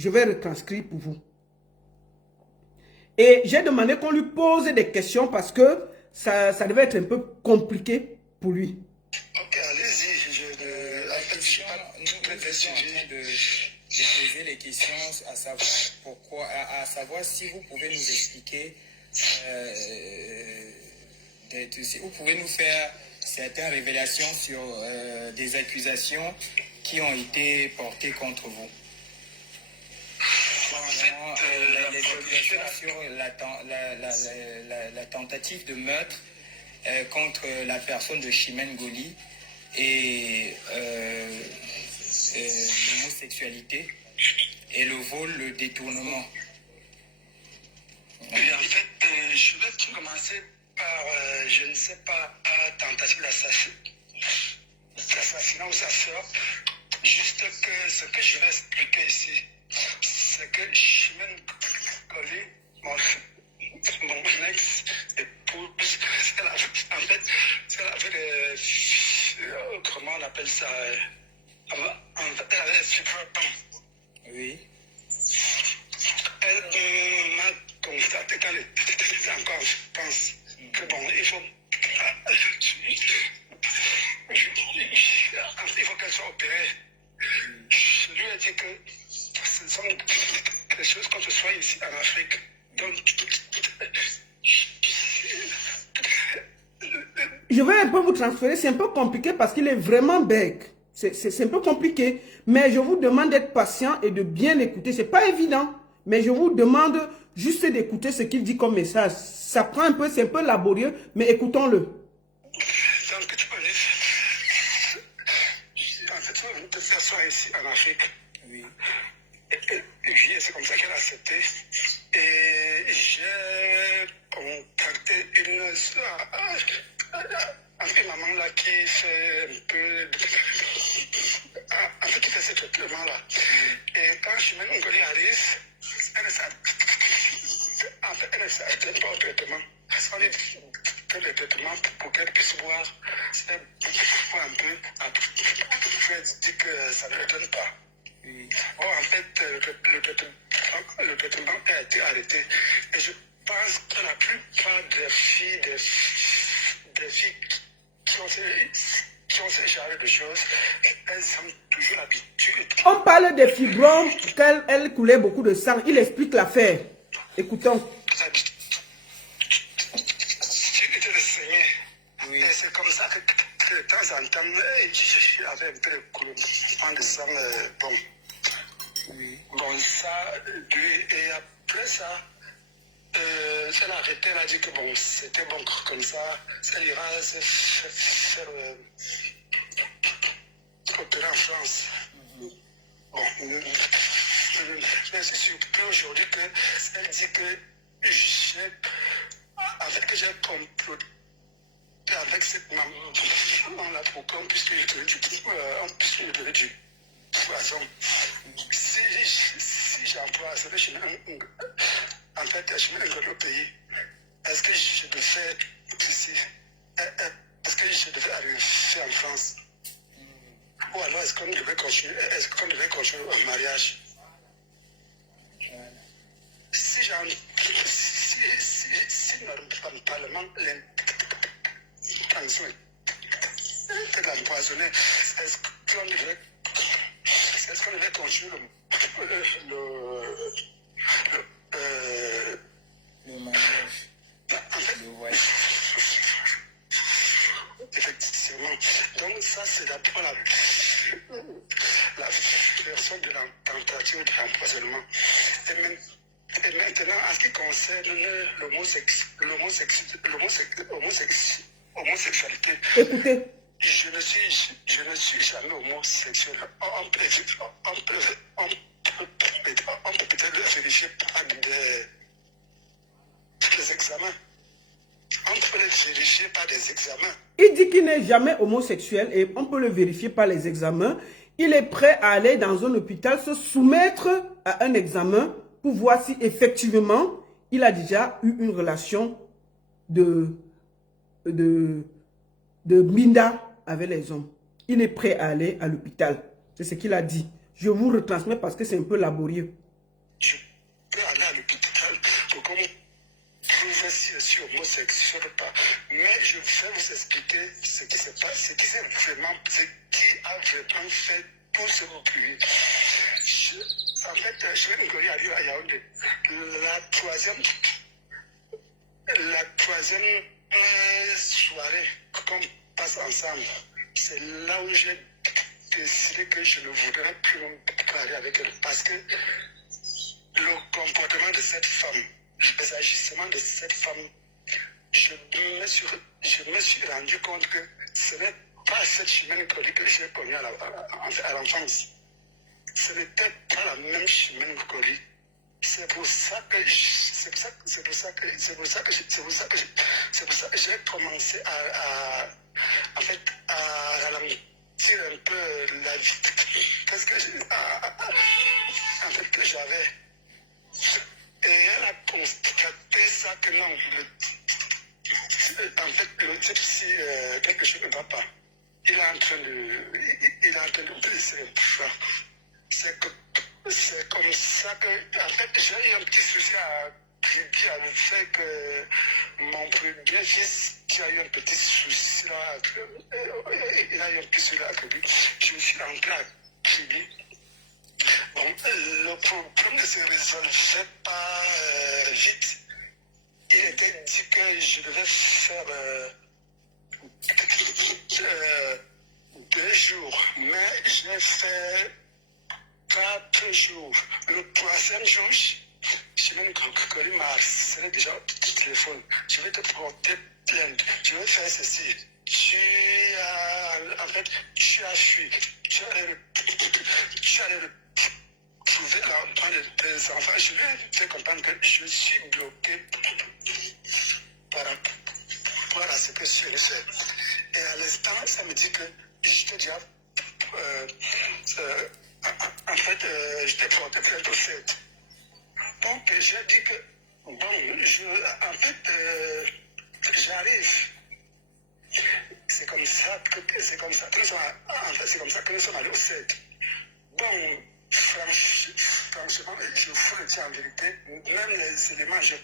Je vais retranscrire pour vous. Et j'ai demandé qu'on lui pose des questions parce que ça devait être un peu compliqué pour lui. Ok, allez-y. Nous étions en train de poser les questions à savoir pourquoi, à savoir si vous pouvez nous expliquer, si vous pouvez nous faire certaines révélations sur des accusations qui ont été portées contre vous. Les accusations sur la tentative de meurtre contre la personne de Chimène Goli et l'homosexualité et le vol, le détournement. Et en fait, je vais commencer par, je ne sais pas, tentative d'assassinat ou sa sœur. Juste que ce que je vais expliquer ici, c'est que Chimène Goli, mon ex-épouse, en fait, elle avait des, comment on appelle ça, en fait, elle avait des fibromes. Oui. Elle m'a constaté qu'elle était encore en France, que bon, il faut qu'elle soit opérée. Je lui ai dit que ce sont des choses qu'on se soit ici en Afrique. Donc, Je vais un peu vous transférer, c'est un peu compliqué parce qu'il est vraiment bête. C'est un peu compliqué, mais je vous demande d'être patient et de bien l'écouter. C'est pas évident, mais je vous demande juste d'écouter ce qu'il dit comme message. Ça prend un peu, c'est un peu laborieux, mais écoutons-le. sans que tu connaisses, en fait, de faire soir ici en Afrique. Oui. Et c'est comme ça qu'elle a accepté. Et j'ai contacté une maman là qui fait un peu, en fait, qui fait ce traitement-là. Et quand Chimène Goli arrive, elle ne s'attend pas au traitement. On lui fait le traitement pour qu'elle puisse voir, elle voit un peu, après elle dit que ça ne l'étonne pas. Bon, en fait, le traitement a été arrêté. Et je pense que la plupart des filles qui ont ce genre de choses, elles ont toujours l'habitude. On parle des fibromes, qu'elle coulait beaucoup de sang. Il explique l'affaire. Écoutons. Oui. Et c'est comme ça que de temps en temps, j'avais un peu de coulement de sang. Bon. Oui. Bon, ça, et après ça, elle a arrêté, elle a dit que bon, c'était bon comme ça, ça ira se faire opérer en France. Bon, je suis surpris aujourd'hui qu'elle dit que j'ai comploté avec cette maman-là pour qu'on puisse lui donner du poison. Si j'emploie ce en fait, je me donne au pays, est-ce que je devais ici, est-ce que je devais arriver en France? Ou alors est-ce qu'on devait continuer un mariage? Si normalement l'intention était d'empoisonner, est-ce qu'on devait continuer Le mariage. En fait, Le voyage. effectivement. Donc ça, c'est d'abord la version de la tentative de l'empoisonnement. Et maintenant, en ce qui concerne l'homosexualité, Écoutez. je ne suis jamais homosexuel. On peut peut-être vérifier par des examens. On peut le vérifier par des examens. Il dit qu'il n'est jamais homosexuel et on peut le vérifier par les examens. Il est prêt à aller dans un hôpital se soumettre à un examen pour voir si effectivement il a déjà eu une relation de minda avec les hommes. Il est prêt à aller à l'hôpital. C'est ce qu'il a dit. Je vous retransmets parce que c'est un peu laborieux. je peux aller à l'hôpital pour qu'on prouver si je suis homosexuel ou pas. Mais je vais vous expliquer ce qui se passe, ce qui a vraiment fait tout ce bruit. En fait, je vais nous à Yaoundé. La troisième soirée qu'on passe ensemble, c'est là où j'ai décidé que je ne voudrais plus parler avec elle. Parce que le comportement de cette femme, les agissements de cette femme, je me suis rendu compte que ce n'est pas cette chemin que j'ai connue à l'enfance. Ce n'était pas la même chemin que c'est pour ça que j'ai commencé en fait, à ralentir un peu la vie. Parce que en fait, que j'avais. Et elle a constaté ça que non, en fait, le type, si quelque chose ne va pas, il est en train de blesser un peu. C'est comme ça que, en fait, j'ai eu un petit souci à le fait que mon premier fils qui a eu un petit souci là, il a eu un petit souci là à Kribi. Je suis rentré à Kribi. Bon, le problème ne se résolvait pas vite. Il était dit que je devais faire 2 jours, mais j'ai fait 4 jours. Le 3e jour, je me suis m'a harcelé déjà au téléphone. Je vais te porter plainte. Je vais faire ceci. En fait, tu as fui. Tu allais le trouver l'emploi de tes enfants. Je lui ai fait comprendre que je suis bloqué par rapport à ce que je fais. Et à l'instant, ça me dit que j'étais déjà en fait, je t'ai porté plainte au fait. Donc, j'ai dit que, bon, en fait, j'arrive. C'est comme ça que nous sommes allés au 7. Bon, franchement, je vous le dis en vérité, même les éléments, je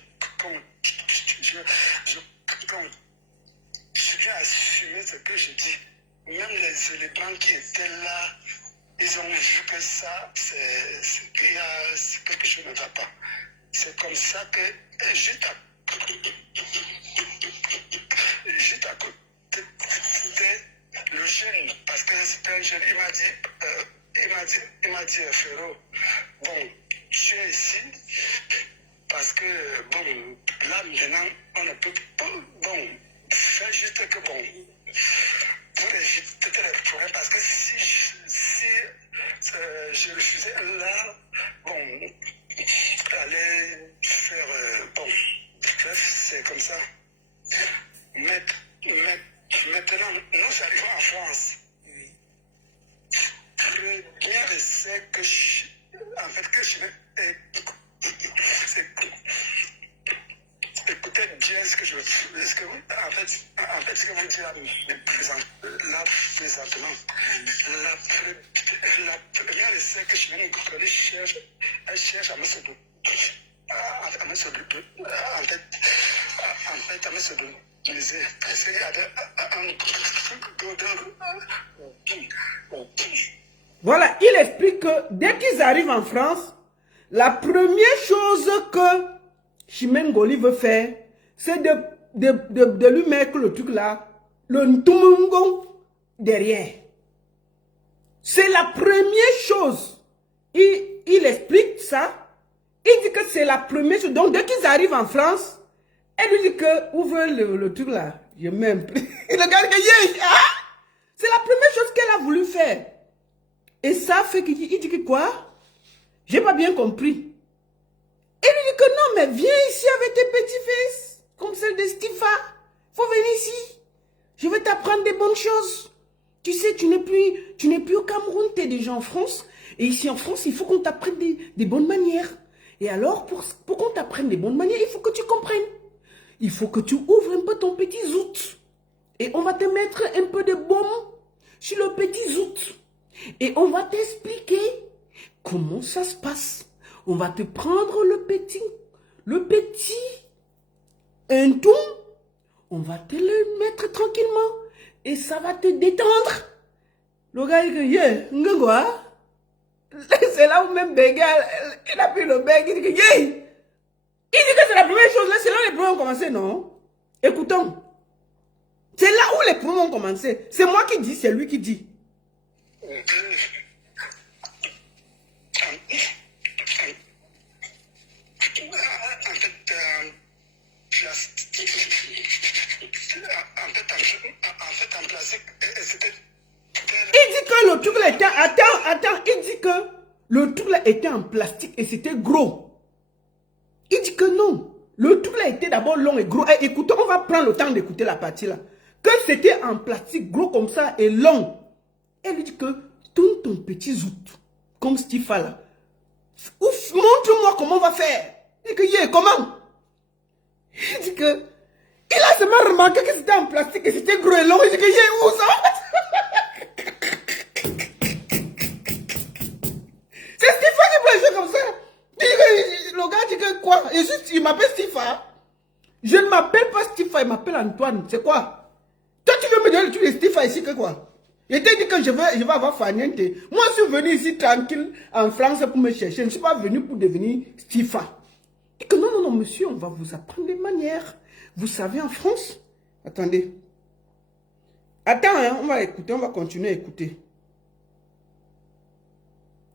viens assumer ce que je dis. Même les éléments qui étaient là, ils ont vu que ça, c'est qu'il y a quelque chose qui ne va pas. C'est comme ça que, juste à côté, le jeune, parce que c'était un jeune, il m'a dit, Féro, bon, tu es ici, parce que, bon, là, maintenant, on ne peut pas, bon, faire juste que, bon, pour éviter les problèmes, parce que si je refusais là, bon, aller faire, bon, bref, c'est comme ça. Maintenant, nous arrivons en France. Le bien c'est que en fait, que je vais écoutez bien ce que je veux. En fait, ce que vous dites là présentement, la première essai que je viens de contrôler, elle cherche à me séduire. À me séduire. En fait, à me séduire. Parce qu'il y avait Voilà, il explique que dès qu'ils arrivent en France, la première chose que Chimène Ngoli veut faire, c'est de lui mettre le truc là, le ntumungo derrière. C'est la première chose. Il explique ça. Il dit que c'est la première chose. Donc, dès qu'ils arrivent en France, elle lui dit que, ouvre le truc là. Je m'aime. Il regarde que, c'est la première chose qu'elle a voulu faire. Et ça fait qu'il dit que quoi? J'ai pas bien compris. Il lui dit que non, mais viens ici avec tes petits-fils, comme celle de Stifa. Faut venir ici. Je vais t'apprendre des bonnes choses. Tu sais, tu n'es plus au Cameroun, tu es déjà en France. Et ici en France, il faut qu'on t'apprenne des bonnes manières. Et alors, pour qu'on t'apprenne des bonnes manières, il faut que tu comprennes. Il faut que tu ouvres un peu ton petit zout. Et on va te mettre un peu de baume sur le petit zout. Et on va t'expliquer comment ça se passe. On va te prendre le petit un on va te le mettre tranquillement et ça va te détendre. Le gars, il dit, yeah, quoi? C'est là où même Béga, il a pris le bec, il dit que, yeah! Il dit que c'est la première chose, là, c'est là où les problèmes ont commencé, non? Écoutons. C'est là où les problèmes ont commencé. C'est moi qui dis, c'est lui qui dit. En plastique, c'était... Il dit que le truc là était... Attends, il dit que le truc là était en plastique et c'était gros. Il dit que non. Le truc là était d'abord long et gros. Eh, écoutez, on va prendre le temps d'écouter la partie là. Que c'était en plastique gros comme ça et long. Et lui dit que tourne ton petit zout, comme Stifa là. Ouf, montre-moi comment on va faire. Il dit que, yeah, comment? Il dit que... Il a seulement remarqué que c'était en plastique et c'était gros et long. Il dit que, yeah, où ça? C'est Stifa qui peut jouer comme ça. Le gars dit que quoi? Et juste, il m'appelle Stifa. Je ne m'appelle pas Stifa, il m'appelle Antoine. C'est quoi? Toi, tu veux me donner le truc de Stifa ici que quoi? Je t'ai dit que je vais avoir Faniente. Moi, je suis venu ici tranquille en France pour me chercher. Je ne suis pas venu pour devenir Stifa. Et que non, non, non, monsieur, on va vous apprendre des manières. Vous savez, en France... Attendez. Attends, hein, on va écouter, on va continuer à écouter.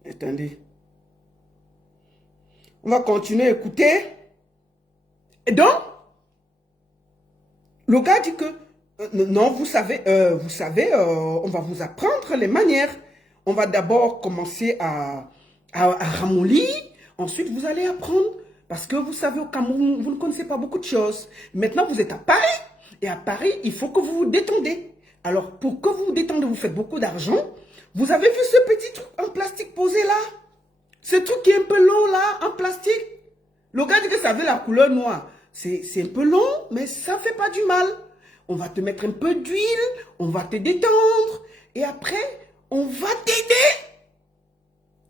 Attendez. On va continuer à écouter. Et donc, le gars dit que, non, vous savez, on va vous apprendre les manières. On va d'abord commencer à ramollir. Ensuite, vous allez apprendre. Parce que vous savez, au Cameroun, vous ne connaissez pas beaucoup de choses. Maintenant, vous êtes à Paris. Et à Paris, il faut que vous vous détendez. Alors, pour que vous vous détendez, vous faites beaucoup d'argent. Vous avez vu ce petit truc en plastique posé là? Ce truc qui est un peu long là, en plastique. Le gars dit que ça avait la couleur noire. C'est un peu long, mais ça ne fait pas du mal. On va te mettre un peu d'huile, on va te détendre. Et après, on va t'aider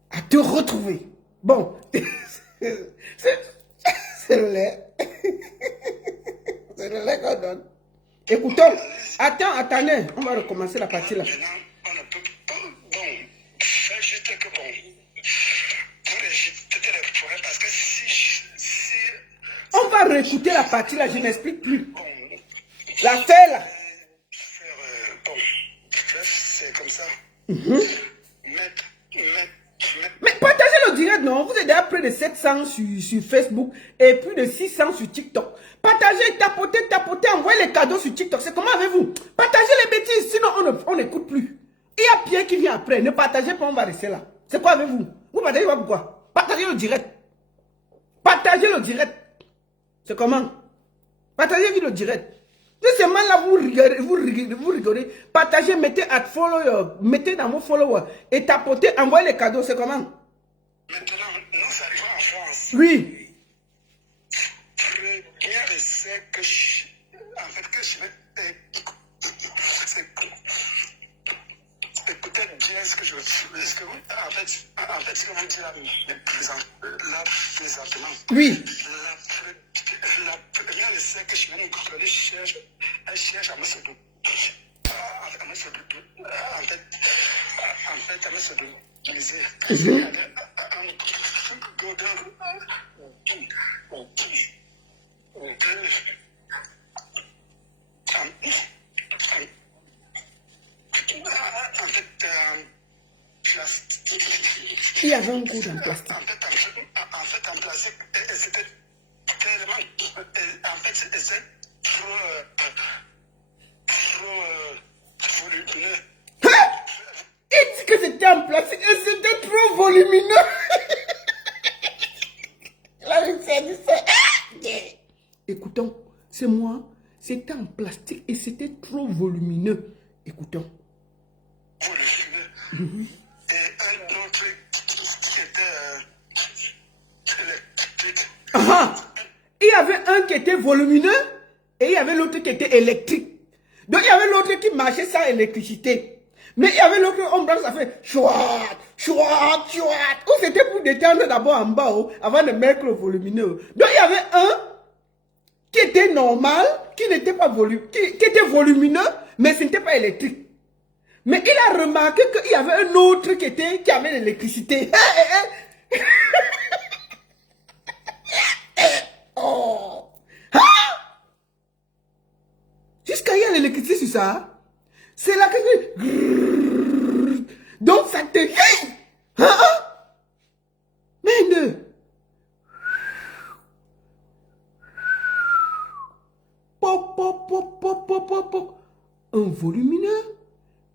à te retrouver. Bon, c'est le lait. C'est le lait qu'on donne. Écoutons. Attendez. On va recommencer la partie là. Maintenant, on ne peut pas... Bon, c'est juste que bon... Pour éviter les problèmes, parce que si... On va réécouter la partie là, je n'explique plus. Bon... La fait là. Bon, c'est comme ça. Mais partagez le direct, non? Vous êtes déjà près de 700 sur Facebook et plus de 600 sur TikTok. Partagez, tapotez, envoyez les cadeaux sur TikTok. C'est comment avez-vous? Partagez les bêtises, sinon on n'écoute plus. Il y a Pierre qui vient après. Ne partagez pas, on va rester là. C'est quoi avec vous? Vous partagez pas pourquoi? Partagez le direct. Partagez le direct. C'est comment? Partagez le direct. Seulement là, vous rigolez. Partagez, mettez at follower, mettez dans vos followers et tapotez, envoyez les cadeaux. C'est comment? Maintenant, nous arrivons en France. Oui. Premier essai que je vais écoutez bien ce que je veux dire. En fait, ce que vous dites là, présentement. Oui. La première essai que je viens de regarder, elle cherche à me séduire. En fait, à me séduire. Il y avait un goût dans le plastique. En fait, en plastique, c'était tellement... En fait, c'était trop volumineux. Il dit que c'était en plastique et c'était trop volumineux. La dit ça. Écoutons, c'est moi. C'était en plastique et c'était trop volumineux. Écoutons. Volumineux. Et un autre qui était électrique. Il y avait un qui était volumineux et il y avait l'autre qui était électrique. Donc il y avait l'autre qui marchait sans électricité. Mais il y avait l'autre, on branche, ça fait chouat, chouat, chouat. Ou c'était pour détendre d'abord en bas, avant de mettre le volumineux. Donc il y avait un qui était normal, qui n'était pas qui était volumineux, mais ce n'était pas électrique. Mais il a remarqué qu'il y avait un autre qui avait l'électricité. Oh. Ah! Jusqu'à y a l'électricité sur ça. C'est là que... Donc ça te... Mais pop, pop, pop, pop, pop, pop, pop. Un volumineux,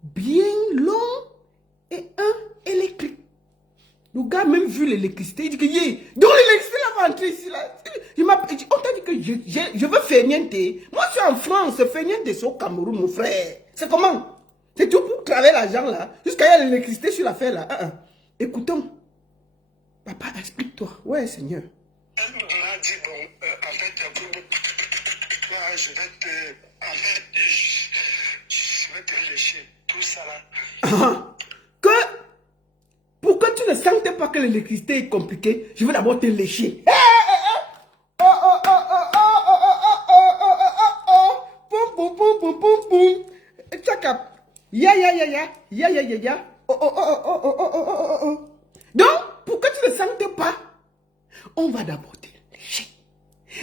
bien long et un électrique. Le gars a même vu l'électricité. Il dit que donc l'électricité va entrer ici. Là. On t'a dit que je veux Feigniente. Moi, je suis en France. Feigniente, c'est au Cameroun, mon frère. C'est comment? C'est tout pour travailler l'argent là. Jusqu'à y a l'électricité sur l'affaire là. Écoutons. Papa, explique-toi. Ouais, Seigneur. Elle m'a dit, bon, en fait, toi, je vais te lécher tout ça là. Pour que tu ne sentes pas que l'électricité est compliquée, je vais d'abord te lécher. Poum, poum, poum, poum, poum, poum. Tchaka. Ya. Donc, pour que tu ne sentes pas, on va d'abord te lécher.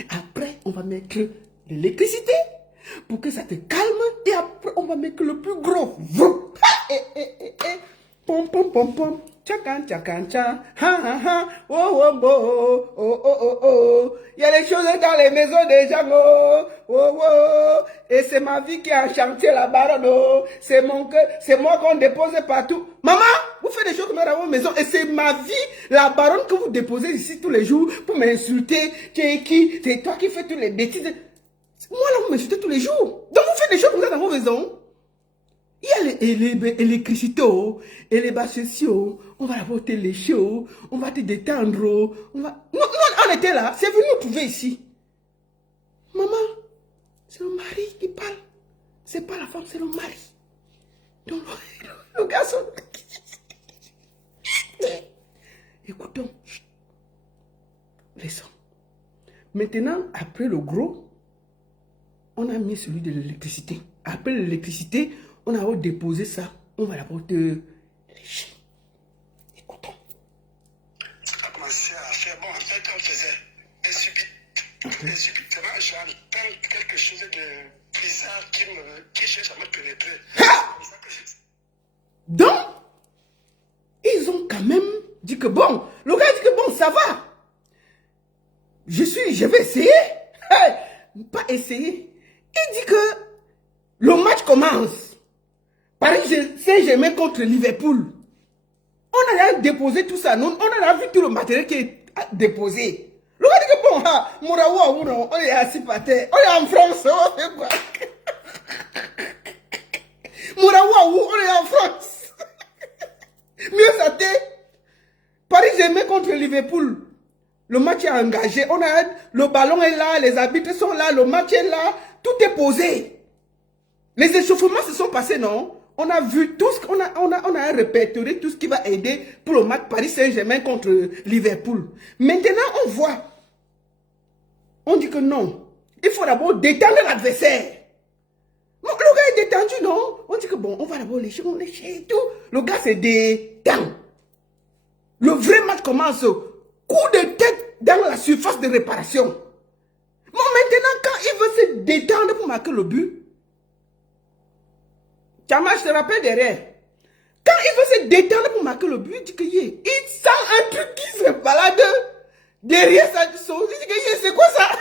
Après, on va mettre l'électricité pour que ça te calme. Et après, on va mettre le plus gros. Pom pom pom pom. Tchakan tchakan tcha. Ha ha ha. Oh. Il y a les choses dans les maisons des gens. Oh. Et c'est ma vie qui est en chantier là-bas. C'est moi qu'on dépose partout. Maman, vous faites des choses comme ça dans vos maisons. Et c'est ma vie, la baronne que vous déposez ici tous les jours pour m'insulter. Tu es qui? C'est toi qui fais toutes les bêtises. Moi là, vous m'insultez tous les jours. Donc vous faites des choses comme ça dans vos maisons. Il y a l'électricité, et les bassesses, on va d'abord te lécher, on va te détendre, Nous, on était là, c'est venu nous trouver ici. Maman, c'est le mari qui parle. C'est pas la femme, c'est le mari. Donc, le garçon... Écoutons. Laissons. Maintenant, après le gros, on a mis celui de l'électricité. Après l'électricité, on a déposé ça. On va d'abord te lécher. Écoutons. On a commencé à faire. Bon, en fait, on faisait. Et subitement, j'entends quelque chose de bizarre qui cherche à me pénétrer. Donc, ils ont quand même dit que bon, le gars dit que bon, ça va. Je vais essayer. Pas essayer. Il dit que le match commence. Paris Saint-Germain contre Liverpool. On a déposé tout ça. On a vu tout le matériel qui est déposé. Le gars dit que bon, Mouraoua, on est assis par terre. On est en France. On fait quoi? Mouraoua, on est en France. Mieux ça t'est. Paris Saint-Germain contre Liverpool. Le match est engagé. Le ballon est là, les arbitres sont là, le match est là. Tout est posé. Les échauffements se sont passés, non? On a vu tout ce qu'on a répertorié tout ce qui va aider pour le match Paris Saint-Germain contre Liverpool. Maintenant, on voit. On dit que non. Il faut d'abord détendre l'adversaire. Le gars est détendu, non? On dit que bon, on va d'abord lécher, on léche et tout. Le gars se détend. Le vrai match commence. Coup de tête dans la surface de réparation. Bon, maintenant, quand il veut se détendre pour marquer le but, Tchama, je te rappelle derrière. Quand il veut se détendre pour marquer le but, il dit que il sent un truc qui se balade derrière sa chose. Il dit que c'est quoi ça?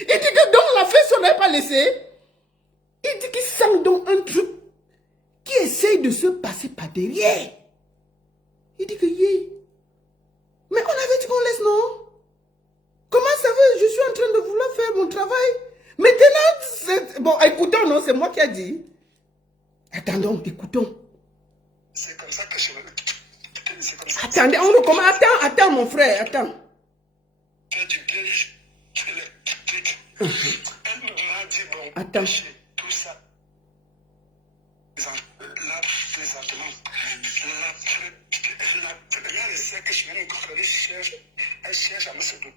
Il dit que donc la fesse, on n'avait pas laissé. Il dit qu'il sent donc un truc qui essaye de se passer par derrière. Il dit que mais on avait dit qu'on laisse, non? Comment ça va? Je suis en train de vouloir faire mon travail. Maintenant, bon, écoutons, non, c'est moi qui ai dit. Attendons, écoutons. C'est comme ça que je me... Attendez, on recommence. Attends, mon frère, attends. Fais du bien, elle m'a dit, bon, attends. Tout ça. Là, présentement, sait que je viens de contrôler, elle cherche à me séduire.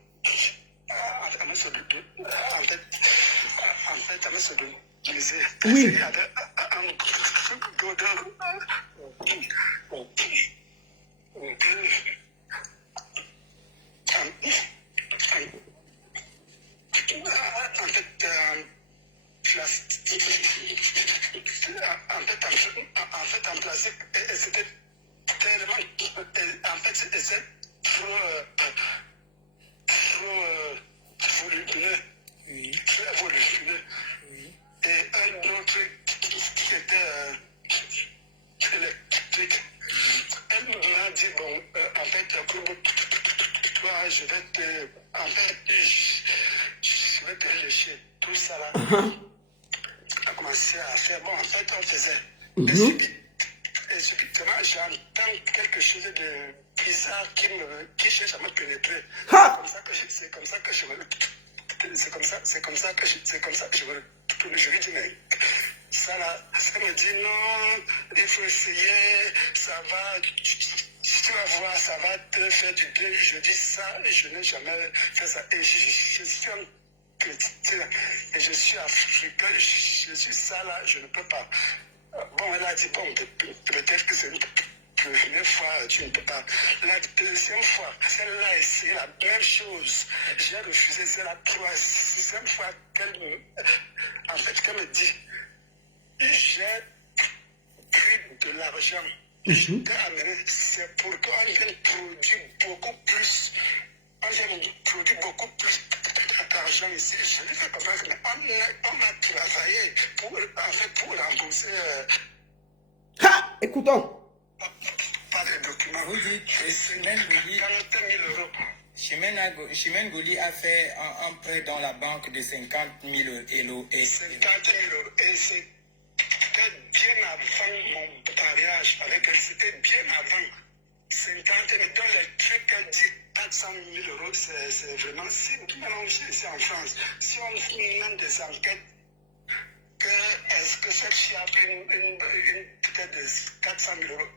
À me séduire. En fait, à me séduire. Oui. Il y avait un godin. En fait, en plastique, c'était tellement. En fait, c'est trop volumineux. Oui. Très volumineux. Oui. Et un autre qui était électrique. Elle m'a dit, bon, en fait, toi, je vais te. En fait, je vais te lécher. Tout ça là. On a commencé à faire. Bon, en fait, on faisait. Et subitement, j'entends quelque chose de bizarre qui cherche à me pénétrer. C'est comme ça que je me. C'est comme ça que je me. Je lui dis, mais ça là, ça me dit non, il faut essayer, ça va, tu vas voir, ça va te faire du bien. Je dis ça et je n'ai jamais fait ça. Et je suis un petit, et je suis africain, je suis ça là, je ne peux pas. Bon, elle a dit, bon, peut-être que c'est une première fois, tu ne peux pas. La deuxième fois, celle-là, c'est la même chose. J'ai refusé, c'est la troisième fois qu'elle me dit, j'ai pris de l'argent. Je t'ai amené, c'est pour qu'on vienne produire beaucoup plus. On vient produire beaucoup plus d'argent ici. Je lui fais comprendre que on a travaillé pour rembourser. Écoutons. Pas les documents. Vous dites que Chimène Gouli a fait un prêt dans la banque de 50 000 euros. 50 000 euros. Et c'était bien avant mon mariage avec elle. C'était bien avant. 50 000 euros. Dans les trucs qu'elle dit 400 000 euros, c'est vraiment. Si maintenant ici en France, si on mène des enquêtes, est-ce que cette fille a pris une peut-être de 400 000 euros,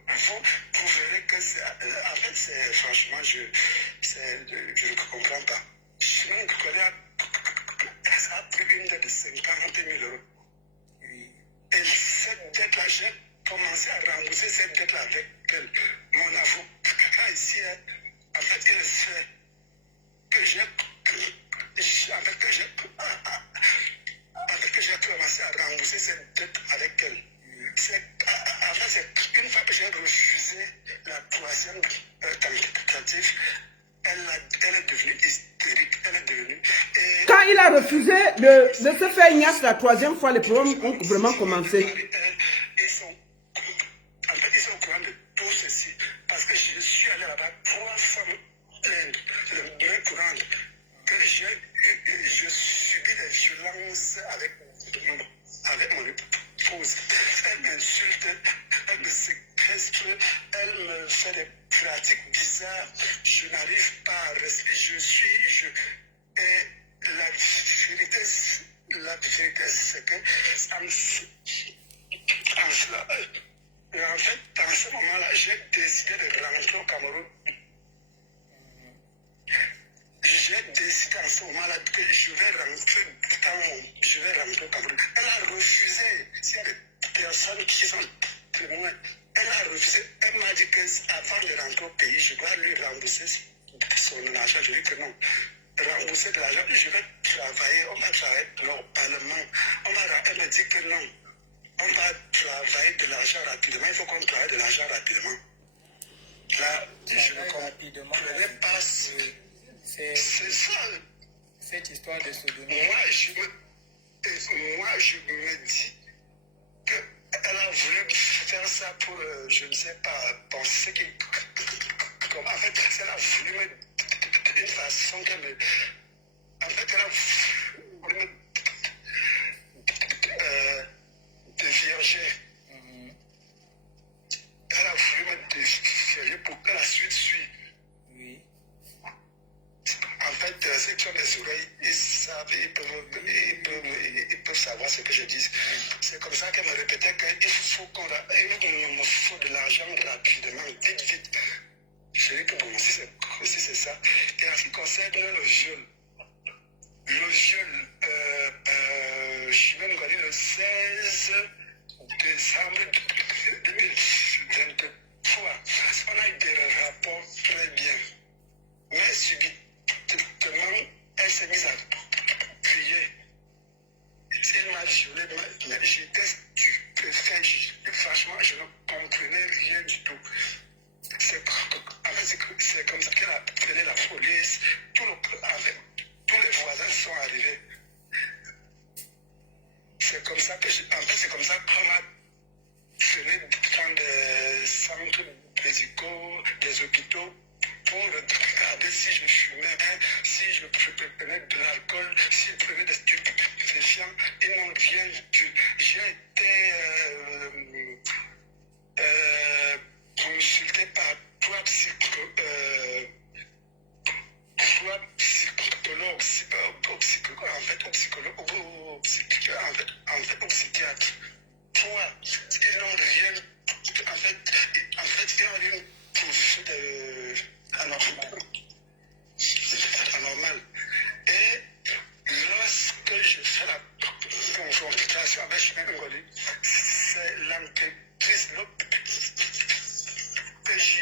vous verrez que c'est. En fait, franchement, je ne comprends pas. Je me connais, ça a pris une dette de 50 000 euros. Oui. Et cette dette-là, j'ai commencé à rembourser cette dette-là avec mon avocat ici. En fait, il sait que j'ai commencé à rembourser cette dette avec elle. En fait, c'est une fois que j'ai refusé la troisième tentative, elle est devenue hystérique, elle est devenue... Quand il a refusé de se faire Ignace la troisième fois, les problèmes ont vraiment commencé. Ils sont au courant de tout ceci. Parce que je suis allé là-bas 3 fois le même courant que je subis des violences avec mon épouse. Elle m'insulte, elle me séquestre, elle me fait des pratiques bizarres. Je n'arrive pas à respirer. Et la vérité, c'est que en fait, dans ce moment-là, j'ai décidé de rentrer au Cameroun. J'ai décidé en ce moment-là que je vais rentrer au Cameroun. Elle a refusé. S'il y a des personnes qui sont témoins, elle a refusé. Elle m'a dit qu'avant de rentrer au pays, je dois lui rembourser son argent. Je lui ai dit que non. Rembourser de l'argent, je vais travailler. On va travailler normalement. Elle m'a dit que non. On va travailler de l'argent rapidement. Il faut qu'on travaille de l'argent rapidement. Là, je ne comprenais pas. C'est ça. Cette histoire de sodomie. Moi, je me dis qu'elle a voulu faire ça pour, je ne sais pas, penser qu'il. En fait, elle a voulu mettre une façon qu'elle me. En fait, elle a voulu me dévierger. Elle a voulu me dévierger pour que la suite suive. Oui. En fait, ceux qui ont des oreilles, ils savent, ils peuvent savoir ce que je dis. C'est comme ça qu'elle me répétait qu'il me faut de l'argent rapidement, vite. Je dis que bon, si c'est ça. Et en ce qui concerne le viol, je suis même allé le 16 décembre 2023. On a eu des rapports très bien. Mais subitement, elle s'est mise à crier. Elle m'a violé, mais j'étais stupéfait. Franchement, je ne comprenais rien du tout. C'est comme ça qu'elle a appelé la police. Tous les voisins sont arrivés. C'est comme ça que c'est comme ça qu'on a fini dans des centres médicaux, des hôpitaux, pour regarder si je fumais, si je prenais de l'alcool, si je prenais des stupéfiants. Ils n'ont rien vu. J'ai été consulté par trois psychologues, au psychiatre. Trois, ils n'ont rien, en fait, ils n'ont rien trouvé anormal. Et lorsque je fais la confrontation avec Chimène Ngozi, c'est l'enquêtrice PJ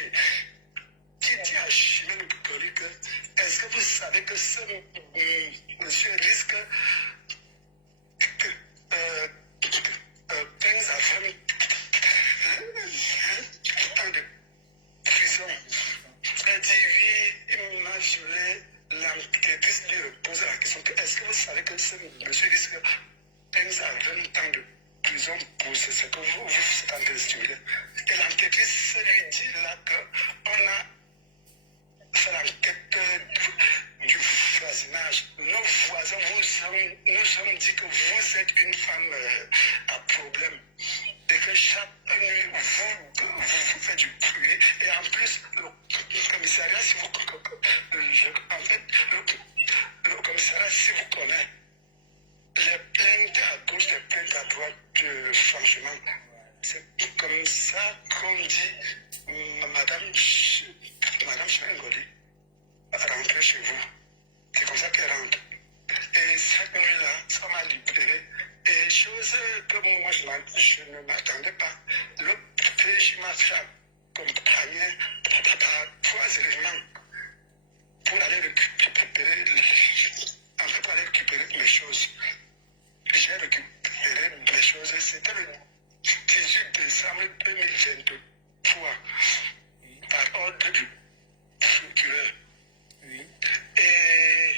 qui dit à Chimène Ngozi que est-ce que vous savez que ce monsieur risque 15 à 20 ans de prison. Elle dit oui, il m'a violé. L'enquêtrice lui pose la question est-ce que vous savez que ce monsieur risque 15 à 20 ans de prison pour ce que vous êtes en train de stimuler. Et l'enquêtrice lui dit là qu'on a fait l'enquête du voisinage. Nos voisins nous sommes dit que vous êtes une femme à problème et que chaque nuit vous faites du bruit. Et en plus, le commissariat, si vous connaissez les plaintes à gauche, les plaintes à droite, franchement, c'est comme ça qu'on dit Madame Chimène Ngozi rentrez chez vous. C'est comme ça qu'elle rentre. Et cette nuit-là, ça m'a libéré. Et chose que moi, je ne m'attendais pas. Le PJ m'a fait accompagner par trois éléments pour aller récupérer mes choses. J'ai récupéré mes choses. C'était le 18 décembre 2023 par ordre du procureur. Oui. Et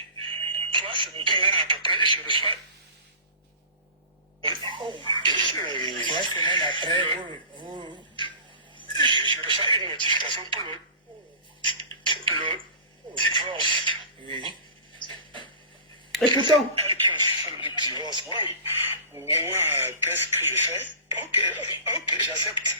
3 semaines après, je reçois. 3 semaines après, je reçois une notification pour le divorce. Oui. Et pourtant, Elle qui me fait le divorce, moi, qu'est-ce que je fais? Ok, j'accepte.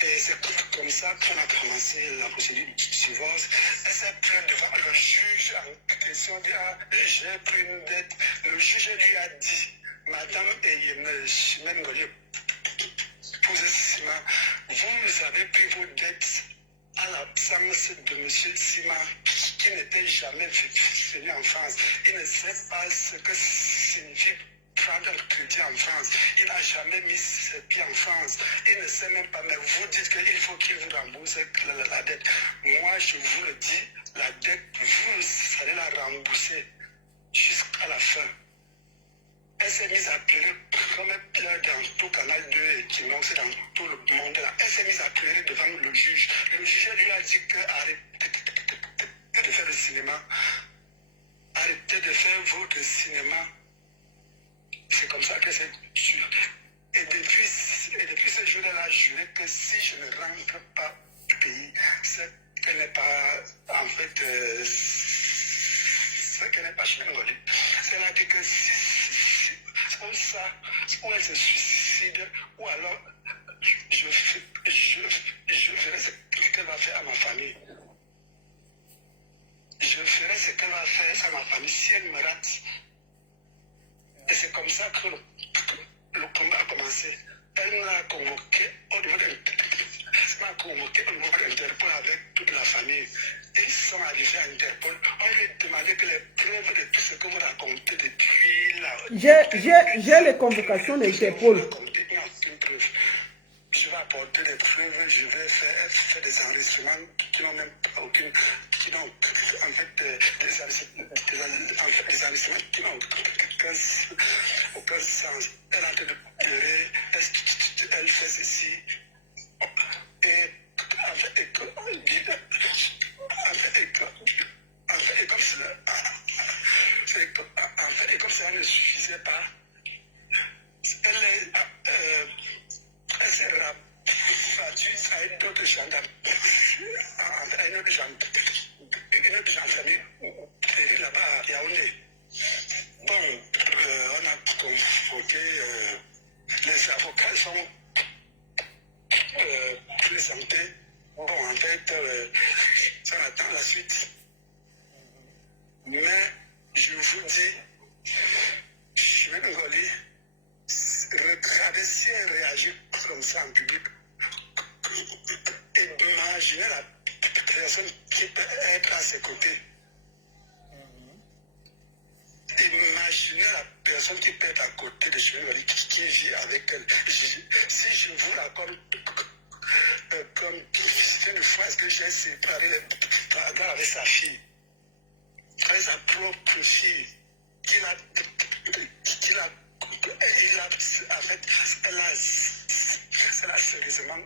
Et c'est comme ça qu'on a commencé la procédure du divorce. Elle s'est plainte devant le juge en question. J'ai pris une dette. Le juge lui a dit, Madame Chimène Ngozi, épouse Sima, vous avez pris vos dettes à l'absence de M. Sima, qui n'était jamais venu en France. Il ne sait pas ce que signifie prendre un crédit en France. Il n'a jamais mis ses pieds en France. Il ne sait même pas, mais vous dites qu'il faut qu'il vous rembourse la dette. Moi, je vous le dis, la dette, vous allez la rembourser jusqu'à la fin. Elle s'est mise à pleurer comme elle pleure dans tout Canal 2 et qui c'est dans tout le monde là. Elle s'est mise à pleurer devant le juge. Le juge lui a dit que arrêtez de faire le cinéma. Arrêtez de faire votre cinéma. C'est comme ça que c'est tué. Et depuis ce jour-là, elle a juré que si je ne rentre pas du pays, c'est qu'elle n'est pas, en fait, c'est qu'elle n'est pas Chimène Ngozi. Elle a dit que si ou elle se suicide, ou alors je ferai ce qu'elle va faire à ma famille. Je ferai ce qu'elle va faire à ma famille si elle me rate. Et c'est comme ça que le combat a commencé. elle m'a convoqué au niveau d'Interpol avec toute la famille. Ils sont arrivés à Interpol. On lui a demandé que les preuves de tout ce que vous racontez depuis là. J'ai les convocations d'Interpol. Je vais apporter des preuves, je vais faire des enregistrements qui n'ont même aucune, qui n'ont en fait des enregistrements qui n'ont aucun sens. Elle est en train de pleurer, elle fait ceci, et en fait, et comme ça ne suffisait pas, elle s'est rabattue à une autre gendarme, une autre gendarmerie là-bas à Yaoundé. Bon, on a convoqué, les avocats sont présentés. Bon, en fait, ça attend la suite. Mais je vous dis, je vais rigoler. Regardez si elle réagit comme ça en public. Imaginez la personne qui peut être à ses côtés. Imaginez la personne qui peut être à côté de Chimène qui vit avec elle. Si je vous raconte comme une fois, est-ce que j'ai séparé les parents avec sa fille, avec sa propre fille, qu'il a en fait, elle a sérieusement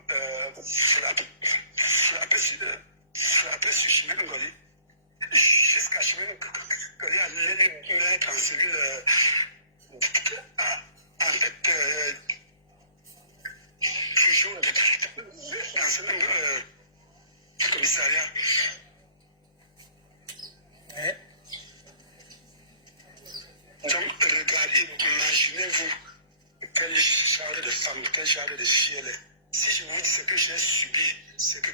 frappé sur Chimène Ngoli. Jusqu'à Chimène Ngoli allait le mettre en cellule, en fait, toujours dans ce même commissariat. Ouais. Donc, regardez, imaginez-vous quel genre de femme, quel genre de fille elle est. Si je vous dis ce que j'ai subi, c'est que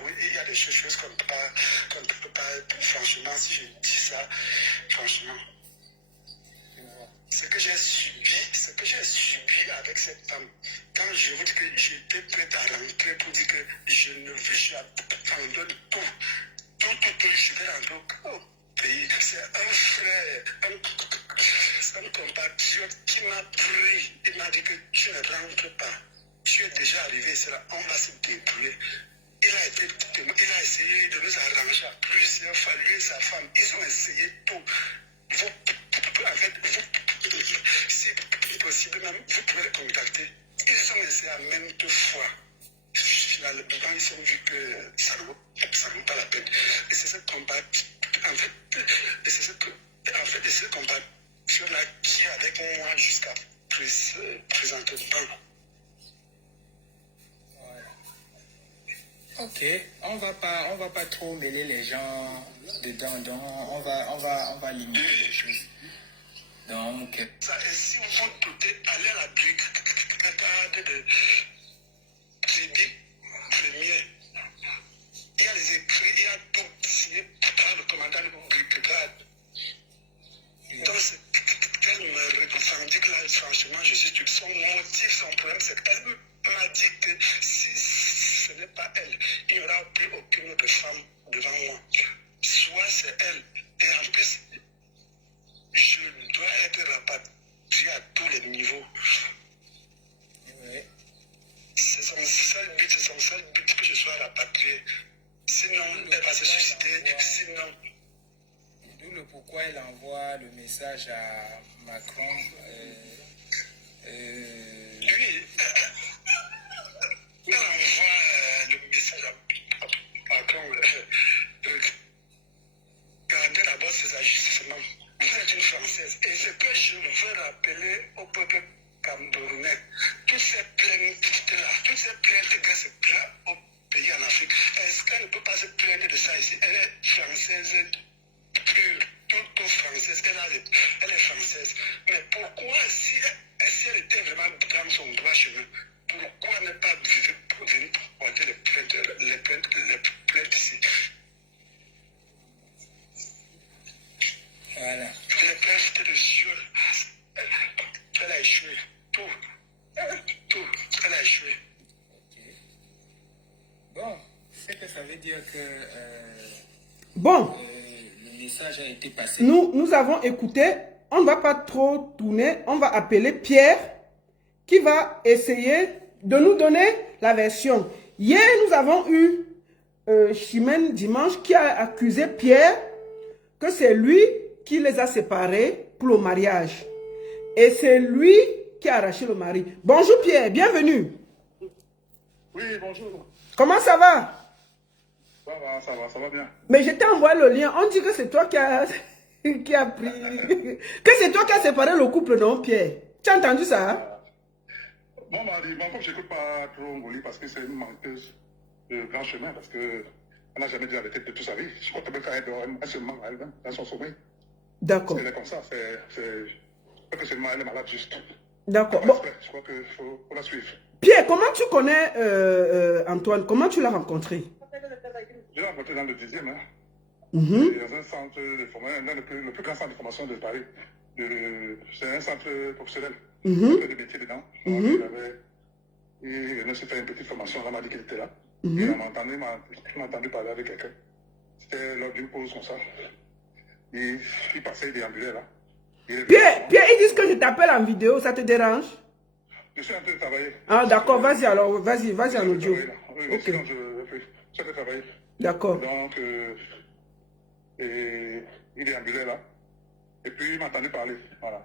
oui, il y a des choses qu'on ne peut pas, franchement, si je dis ça, franchement, ce que j'ai subi avec cette femme, quand je vous dis que j'étais prête à rentrer pour dire que je ne veux, j'abandonne tout, je vais rentrer au pays. C'est un frère, un compatriote qui m'a pris, il m'a dit que tu ne rentres pas. Tu es déjà arrivé, c'est là, on va se débrouiller. Il a essayé de nous arranger à plusieurs fois, lui et sa femme. Ils ont essayé tout. Vous, en fait, si possible, même, vous pouvez les contacter. Ils ont essayé à maintes fois. Finalement, ils ont vu que ça ne vaut pas la peine. Et c'est ce combat, en fait, et c'est ce combat-là qui est avec moi jusqu'à présentement. Ok, on va pas trop mêler les gens dedans, donc on va limiter les choses. Donc, et si vous doutez, allez à la brigade de crédit premier. Il y a les écrits, il y a tout signé par le commandant de brigade. Donc, elle me revendique là, franchement, je suis stupide. Son motif, son problème, c'est qu'elle m'a dit que si ce n'est pas elle, il n'y aura plus aucune autre femme devant moi. Soit c'est elle, et en plus, je dois être rapatrié à tous les niveaux. oui. C'est son seul but que je sois rapatrié. Sinon, elle va se suicider. Sinon. D'où le pourquoi elle envoie le message à Macron. Lui, elle envoie le message à Macron. Regardez d'abord ses agissements. Vous êtes une Française. Et ce que je veux rappeler au peuple camerounais, toutes ces plaintes-là, toutes ces plaintes qu'elle se plaint au pays en Afrique, est-ce qu'elle ne peut pas se plaindre de ça ici? Elle est française pure, toute française. Elle est française. Mais pourquoi, si elle était vraiment dans son droit chemin, pourquoi ne pas venir porter les plaintes ici? Voilà. Les plaintes de viol, elle a échoué. Tout. que Bon, le message a été passé. nous avons écouté. On ne va pas trop tourner. On va appeler Pierre qui va essayer de nous donner la version. Hier, nous avons eu Chimène Dimanche qui a accusé Pierre que c'est lui qui les a séparés pour le mariage. Et c'est lui qui a arraché le mari. Bonjour Pierre, bienvenue. Oui, bonjour. Comment ça va? Ça va bien. Mais je t'ai envoyé le lien. On dit que c'est toi qui a, qui a pris... Que c'est toi qui a séparé le couple, non Pierre? Tu as entendu ça? Hein? Mon mari, comme je n'écoute pas trop Ngoli parce que c'est une menteuse de grand chemin, parce qu'elle n'a jamais dit la vérité de toute sa vie. Je crois que même quand elle dort, elle se ment elle-même dans son sommeil. D'accord. Elle est comme ça, je crois que seulement elle est malade juste. D'accord. Bon. Je crois qu'il faut la suivre. Pierre, comment tu connais Antoine? Comment tu l'as rencontré? Je l'ai rencontré dans le 10e, hein. Dans un centre de formation, dans le plus grand centre de formation de Paris. C'est un centre professionnel. Il y avait des métiers dedans. Il s'est fait une petite formation, là, m'a dit qu'il était là. Et on m'a entendu parler avec quelqu'un. C'était lors d'une pause comme ça. Il passait, il déambulait là. Pierre, ils disent que je t'appelle en vidéo, ça te dérange? Je suis en train de travailler. Ah d'accord, vas-y alors, vas-y en audio. Oui, ok. Sinon je suis en train de travailler. D'accord. Donc, il déambulait là. Et puis il m'a entendu parler. Voilà.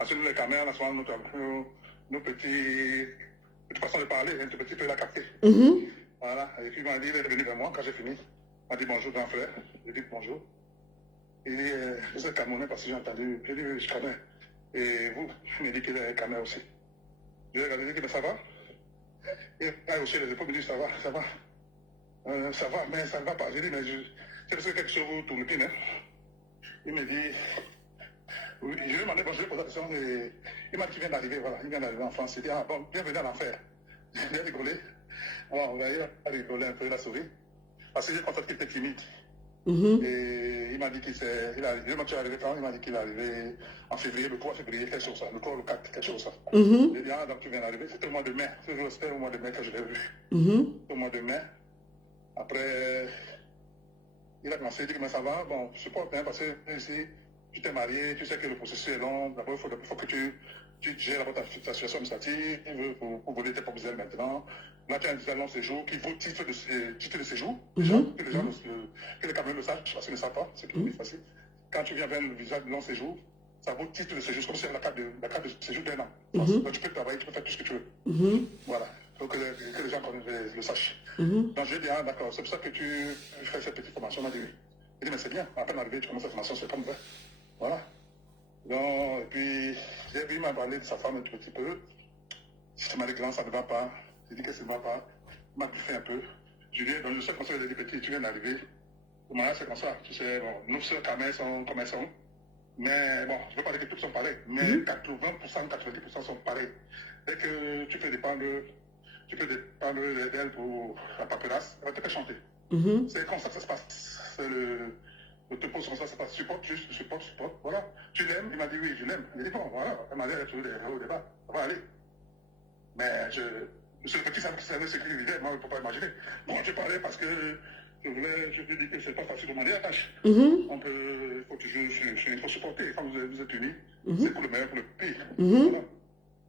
Ensuite, les caméras, là, souvent, nos petites façons de parler, un petit peu la capter. Voilà. Et puis il m'a dit, il est venu vers moi quand j'ai fini. Il m'a dit bonjour, grand frère. J'ai dit bonjour. Il dit, vous êtes Camerounais parce que j'ai entendu. J'ai dit, je connais. Et vous, il m'a dit qu'il est Camerounais aussi. Je lui ai regardé, il dit, mais ça va? Et il a aussi les épaules, il dit, ça va. Ça va, mais ça ne va pas. J'ai dit, mais c'est parce que quelque chose vous tourne bien, hein? Il me dit, oui, je lui ai demandé, bon, je lui ai posé la question, et il m'a dit qu'il vient d'arriver, voilà, il vient d'arriver en France. Il dit, ah bon, bienvenue à l'enfer. Il a rigolé. Bon, il a rigolé un peu, il a souri. Parce que j'ai constaté qu'il était timide. Et il m'a dit qu'il s'est, il est arrivé quand? Il m'a dit qu'il est arrivé en février, le 3 février, quelque chose ça, le 3 ou le 4, quelque chose ça. J'ai dit, ah, donc tu viens d'arriver, c'était au mois de mai, c'était au mois de mai que je l'ai vu. Au mois de mai. Après, il a commencé, il dit, mais ça va, bon, je supporte bien parce que ici, tu t'es marié, tu sais que le processus est long, d'abord il faut que tu gères ta situation administrative pour voler tes propres ailes maintenant. Là, tu as un visa de long séjour qui vaut titre de séjour, déjà, que les gens, que les Camerounais le sachent, parce qu'ils ne savent pas, c'est plus facile. Quand tu viens vers le visa de long séjour, ça vaut titre de séjour, comme si c'est la carte de séjour d'un an. Donc tu peux travailler, tu peux faire tout ce que tu veux. Voilà, il faut que les gens le sachent. Donc je lui ai dit, ah d'accord, c'est pour ça que tu fais cette petite formation. Il m'a dit oui. Il dit, mais c'est bien, à peine arrivé, tu commences la formation, c'est comme ça. Voilà. Donc, et puis, il m'a parlé de sa femme un tout petit peu. Je m'a dit que non, ça ne va pas. J'ai dit que ça ne va pas. Il m'a fait un peu. Je lui ai dit, dans le seul conseil, il a dit, petit, tu viens d'arriver. Au mariage, c'est comme ça. Tu sais, bon, nous, seuls Camerounais sont comme elles sont. Mais bon, je ne veux pas dire que tous sont pareils. Mais 80%, 90% sont pareils. Dès que tu peux dépendre d'elle pour la paperasse, elle va te faire chanter. C'est comme ça que ça se passe. C'est le te pose comme ça passe. Supporte, voilà. Tu l'aimes? Il m'a dit oui, je l'aime. Il dit bon, voilà. Elle m'a dit, elle a trouvé des hauts débats. Ça va aller. Mais monsieur le petit, ça savait ce qu'il vivait. Moi, je ne peux pas imaginer. Bon, je parlais parce que je lui dis que c'est pas facile de demander la tâche. On peut, il faut toujours, il faut supporter. Quand vous êtes unis, c'est pour le meilleur, pour le pire. Voilà.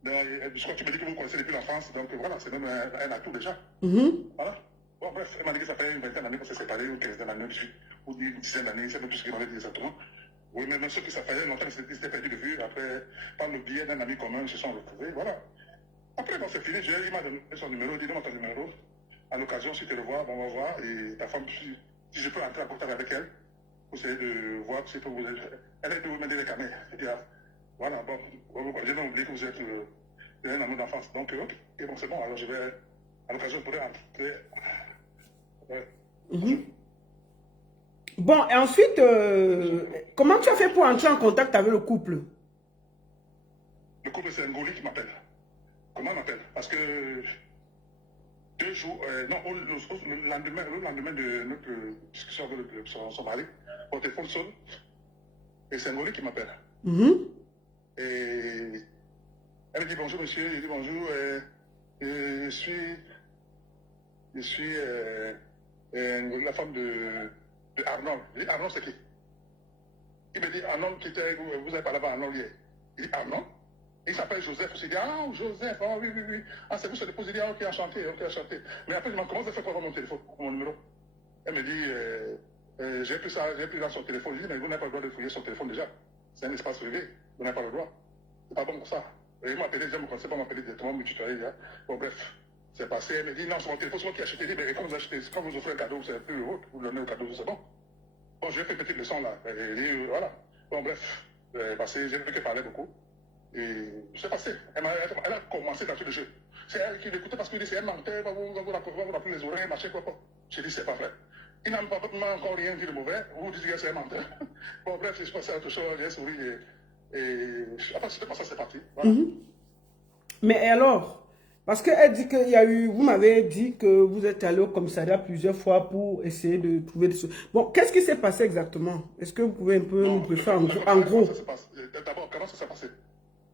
Donc, je crois que tu me dis que vous connaissez depuis l'enfance, donc voilà, c'est même un atout déjà. Voilà. Bon, bref, elle m'a dit que ça fait une vingtaine d'années qu'on s'est séparés, ou 15 d'années, ou une dizaine d'années, c'est même tout ce qu'il avait dit exactement. Oui, mais même ceux qui ça fait longtemps qu'ils s'étaient perdus de vue, après, par le biais d'un ami commun, ils se sont retrouvés, voilà. Après, bon, c'est fini, il m'a donné son numéro, il dit, donne-moi ton numéro. À l'occasion, si tu le vois, bon, on va voir, et ta femme, si je peux entrer en contact avec elle, pour essayer de voir si peut vous aider. Elle est de vous mener les caméras. Je dis, voilà, bon, j'ai même oublié que vous êtes un amour d'enfance. Donc, ok, et bon, c'est bon, alors je vais, à l'occasion, je pourrais entrer. Bon, et ensuite, comment tu as fait pour entrer en contact avec le couple? Le couple, c'est Ngoli qui m'appelle. Comment il m'appelle? Parce que 2 jours, non, le lendemain de notre discussion avec son mari, au téléphone sonne, et c'est Ngoli qui m'appelle. Et elle me dit bonjour monsieur, il dit bonjour, je suis la femme de Arnold. Je dis, Arnold, c'est qui? Il me dit, Arnold, vous avez parlé avec Arnold hier. Il dit, Arnold? Il s'appelle Joseph. Je dis, ah, Joseph, ah oui, oui, oui. Ah, c'est vous, c'est déposé. Il dit, ah, ok, enchanté, ok, enchanté. Mais après, je me demande, comment vous avez fait pour avoir mon téléphone, mon numéro? Elle me dit, j'ai pris dans son téléphone. Je dis, mais vous n'avez pas le droit de fouiller son téléphone déjà. C'est un espace privé. Vous n'avez pas le droit. C'est pas bon pour ça. Et il m'a appelé, déjà, je ne me connaissais pas m'appeler directement, me tutoyer. Hein. Bon, bref, c'est passé. Elle me dit, non, c'est mon téléphone, c'est moi qui ai acheté. Je dis, mais quand vous achetez, quand vous offrez un cadeau, c'est plus le vôtre. Vous donnez le cadeau, c'est bon. Bon, je lui ai fait une petite leçon là. Elle dit, voilà. Bon, bref, passé, j'ai vu qu'elle parlait beaucoup. Et c'est passé. Elle a commencé dans tout le jeu. C'est elle qui l'écoutait parce que c'est elle mentait, va vous rappeler les oreilles, machin, quoi. J'ai dit, c'est pas vrai. Il n'a pas encore rien dit de mauvais. Vous dites que c'est un menteur. Bon, bref, je passé à autre chose, j'ai souri et après, c'était pas ça, c'est parti. Voilà. Mais alors, parce qu'elle dit qu'il y a eu, vous m'avez dit que vous êtes allé au commissariat plusieurs fois pour essayer de trouver des choses. Bon, qu'est-ce qui s'est passé exactement? Est-ce que vous pouvez un peu nous briefer en gros? D'abord, comment ça s'est passé?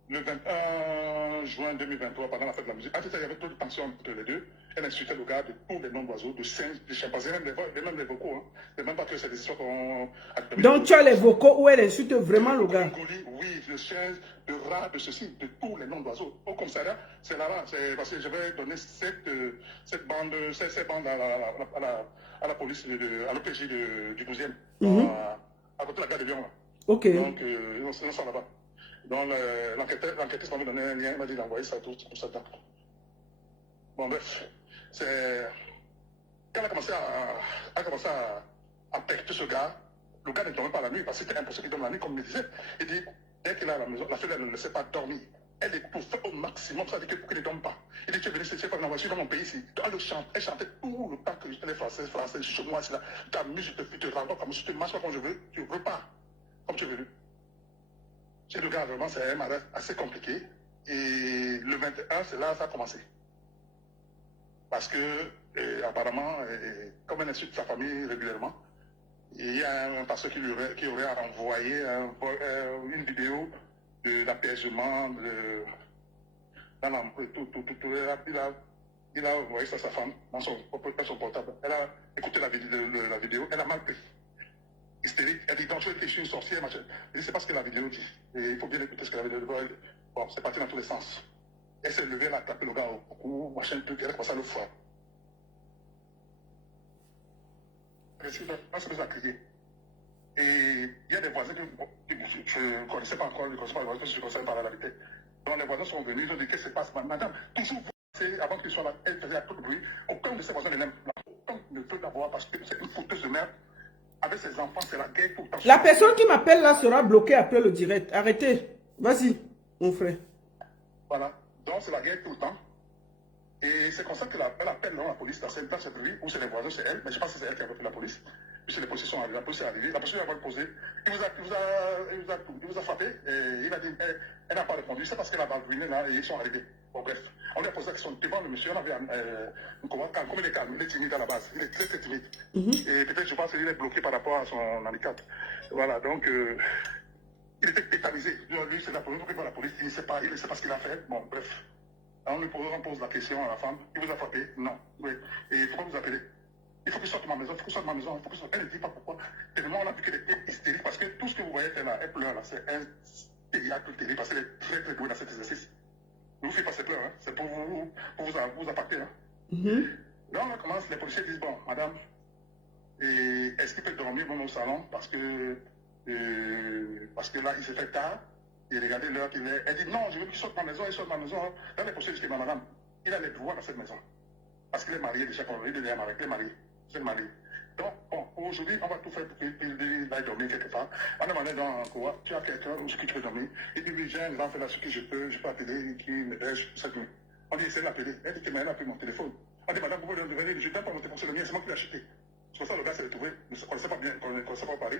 Le 21 juin 2023, pendant la fête de la musique, en fait, il y avait trop de tension entre les deux. Elle insultait le gars de tous les noms d'oiseaux, de singes, de chimpanzés, même les vocaux. Hein. C'est même pas que c'est des histoires qu'on... Donc tu as les vocaux où elle insulte vraiment le gars? Oui, de singes, de rats, de ceci, de tous les noms d'oiseaux. Au commissariat, c'est là-bas. C'est parce que j'avais donné cette bande à la police, à l'OPJ du 12e, à côté de la gare de Lyon. Là. Ok. Donc, ils sont là-bas. Donc, l'enquêteur m'a donné un lien, il m'a dit d'envoyer ça tout ça. Bon, bref, c'est... Quand elle a commencé à percuter ce gars, le gars ne dormait pas la nuit, parce que c'était impossible qu'il dorme la nuit, comme il me disait. Il dit, dès qu'il est à la maison, la fille, elle ne le laissait pas dormir. Elle étouffait au maximum, ça veut dire qu'il ne dorme pas. Il dit, tu es venu, c'est pas une voiture dans mon pays ici. Elle chantait tout le temps que j'étais français, chez moi, c'est là. Ta musique, je te rends comme je te marche comme je veux, tu repars, comme tu veux. Chez le gars, vraiment, c'est un mariage assez compliqué. Et le 21, c'est là que ça a commencé. Parce que, apparemment, comme elle insulte sa famille régulièrement, il y a un pasteur qui aurait envoyé une vidéo de l'apaisement, il a envoyé ça à sa femme dans son portable. Elle a écouté la vidéo, elle a mal pris. Hystérique, elle dit, donc je suis une sorcière, machin. Elle dit, c'est pas ce que la vidéo dit. Et il faut bien écouter ce que la vidéo dit. Bon, c'est parti dans tous les sens. Elle s'est levée, elle a tapé le gars au cou, machin, truc, elle a commencé à le faire. Elle s'est mise à crier. Et il y a des voisins que je ne connaissais pas encore, je ne connaissais pas les voisins, je ne connaissais pas la vérité. Donc les voisins sont venus, ils ont dit, qu'est-ce qui se passe, madame? Toujours, avant qu'ils soient là, elle faisait tout le bruit. Aucun de ses voisins ne l'aime. Aucun ne peut l'avoir parce que c'est une fouteuse de merde. Avec ses enfants, c'est la guerre tout le temps. La personne qui m'appelle là sera bloquée après le direct. Arrêtez. Vas-y, mon frère. Voilà. Donc, c'est la guerre tout le temps. Et c'est comme ça qu'elle appelle la police dans cette rue où c'est les voisins, c'est elle. Mais je pense que c'est elle qui a appelé la police. Puis c'est les policiers sont arrivés. La police est arrivée. La police a posé. Il vous a frappé. Et il a dit, elle n'a pas répondu. C'est parce qu'elle a ruiné là et ils sont arrivés. Bon, bref. On lui a posé la question devant le monsieur. On avait comme il est calme, il est timide à la base. Il est très très timide. Et peut-être, je pense qu'il est bloqué par rapport à son handicap. Voilà, donc, il était tétanisé. Lui, c'est la première fois qu'il voit la police. Il ne sait pas ce qu'il a fait. Bon, bref. On pose la question à la femme. Il vous a frappé? Non. Oui. Et pourquoi vous appelez? Il faut qu'il sorte de ma maison, il faut qu'il sorte de ma maison, il faut qu'il sorte. Elle ne dit pas pourquoi. Tellement on a vu qu'elle était hystérique parce que tout ce que vous voyez là, elle pleure là, c'est un théâtre terrible parce qu'elle est très très douée dans cet exercice. Ne vous faites pas ses pleurs, hein. C'est pour vous appâter. Hein. Là on commence, les policiers disent, bon, madame, est-ce qu'il peut dormir dans nos salons parce que là il s'est fait tard. Et regardez l'heure qu'il est. Elle dit, non, je veux qu'il sorte de ma maison, il sort de ma maison. Là les policiers disent, madame, il a les droits dans cette maison. Parce qu'il est marié déjà, il est marié, c'est marié. Donc, bon, aujourd'hui, on va tout faire pour qu'il aille dormir quelque part. On a demandé dans quoi, tu as quelqu'un où tu peux dormir. Il dit, oui, j'ai un grand frère là, ce que je peux appeler, qui m'héberge cette nuit. On dit, essaie de l'appeler. Elle dit, mais elle a pris mon téléphone. On dit, madame, vous pouvez venir, je donne pas mon téléphone, c'est le mien, c'est moi qui l'ai acheté. C'est pour ça que le gars s'est retrouvé, il ne se connaissait pas bien, il ne connaissait pas Paris.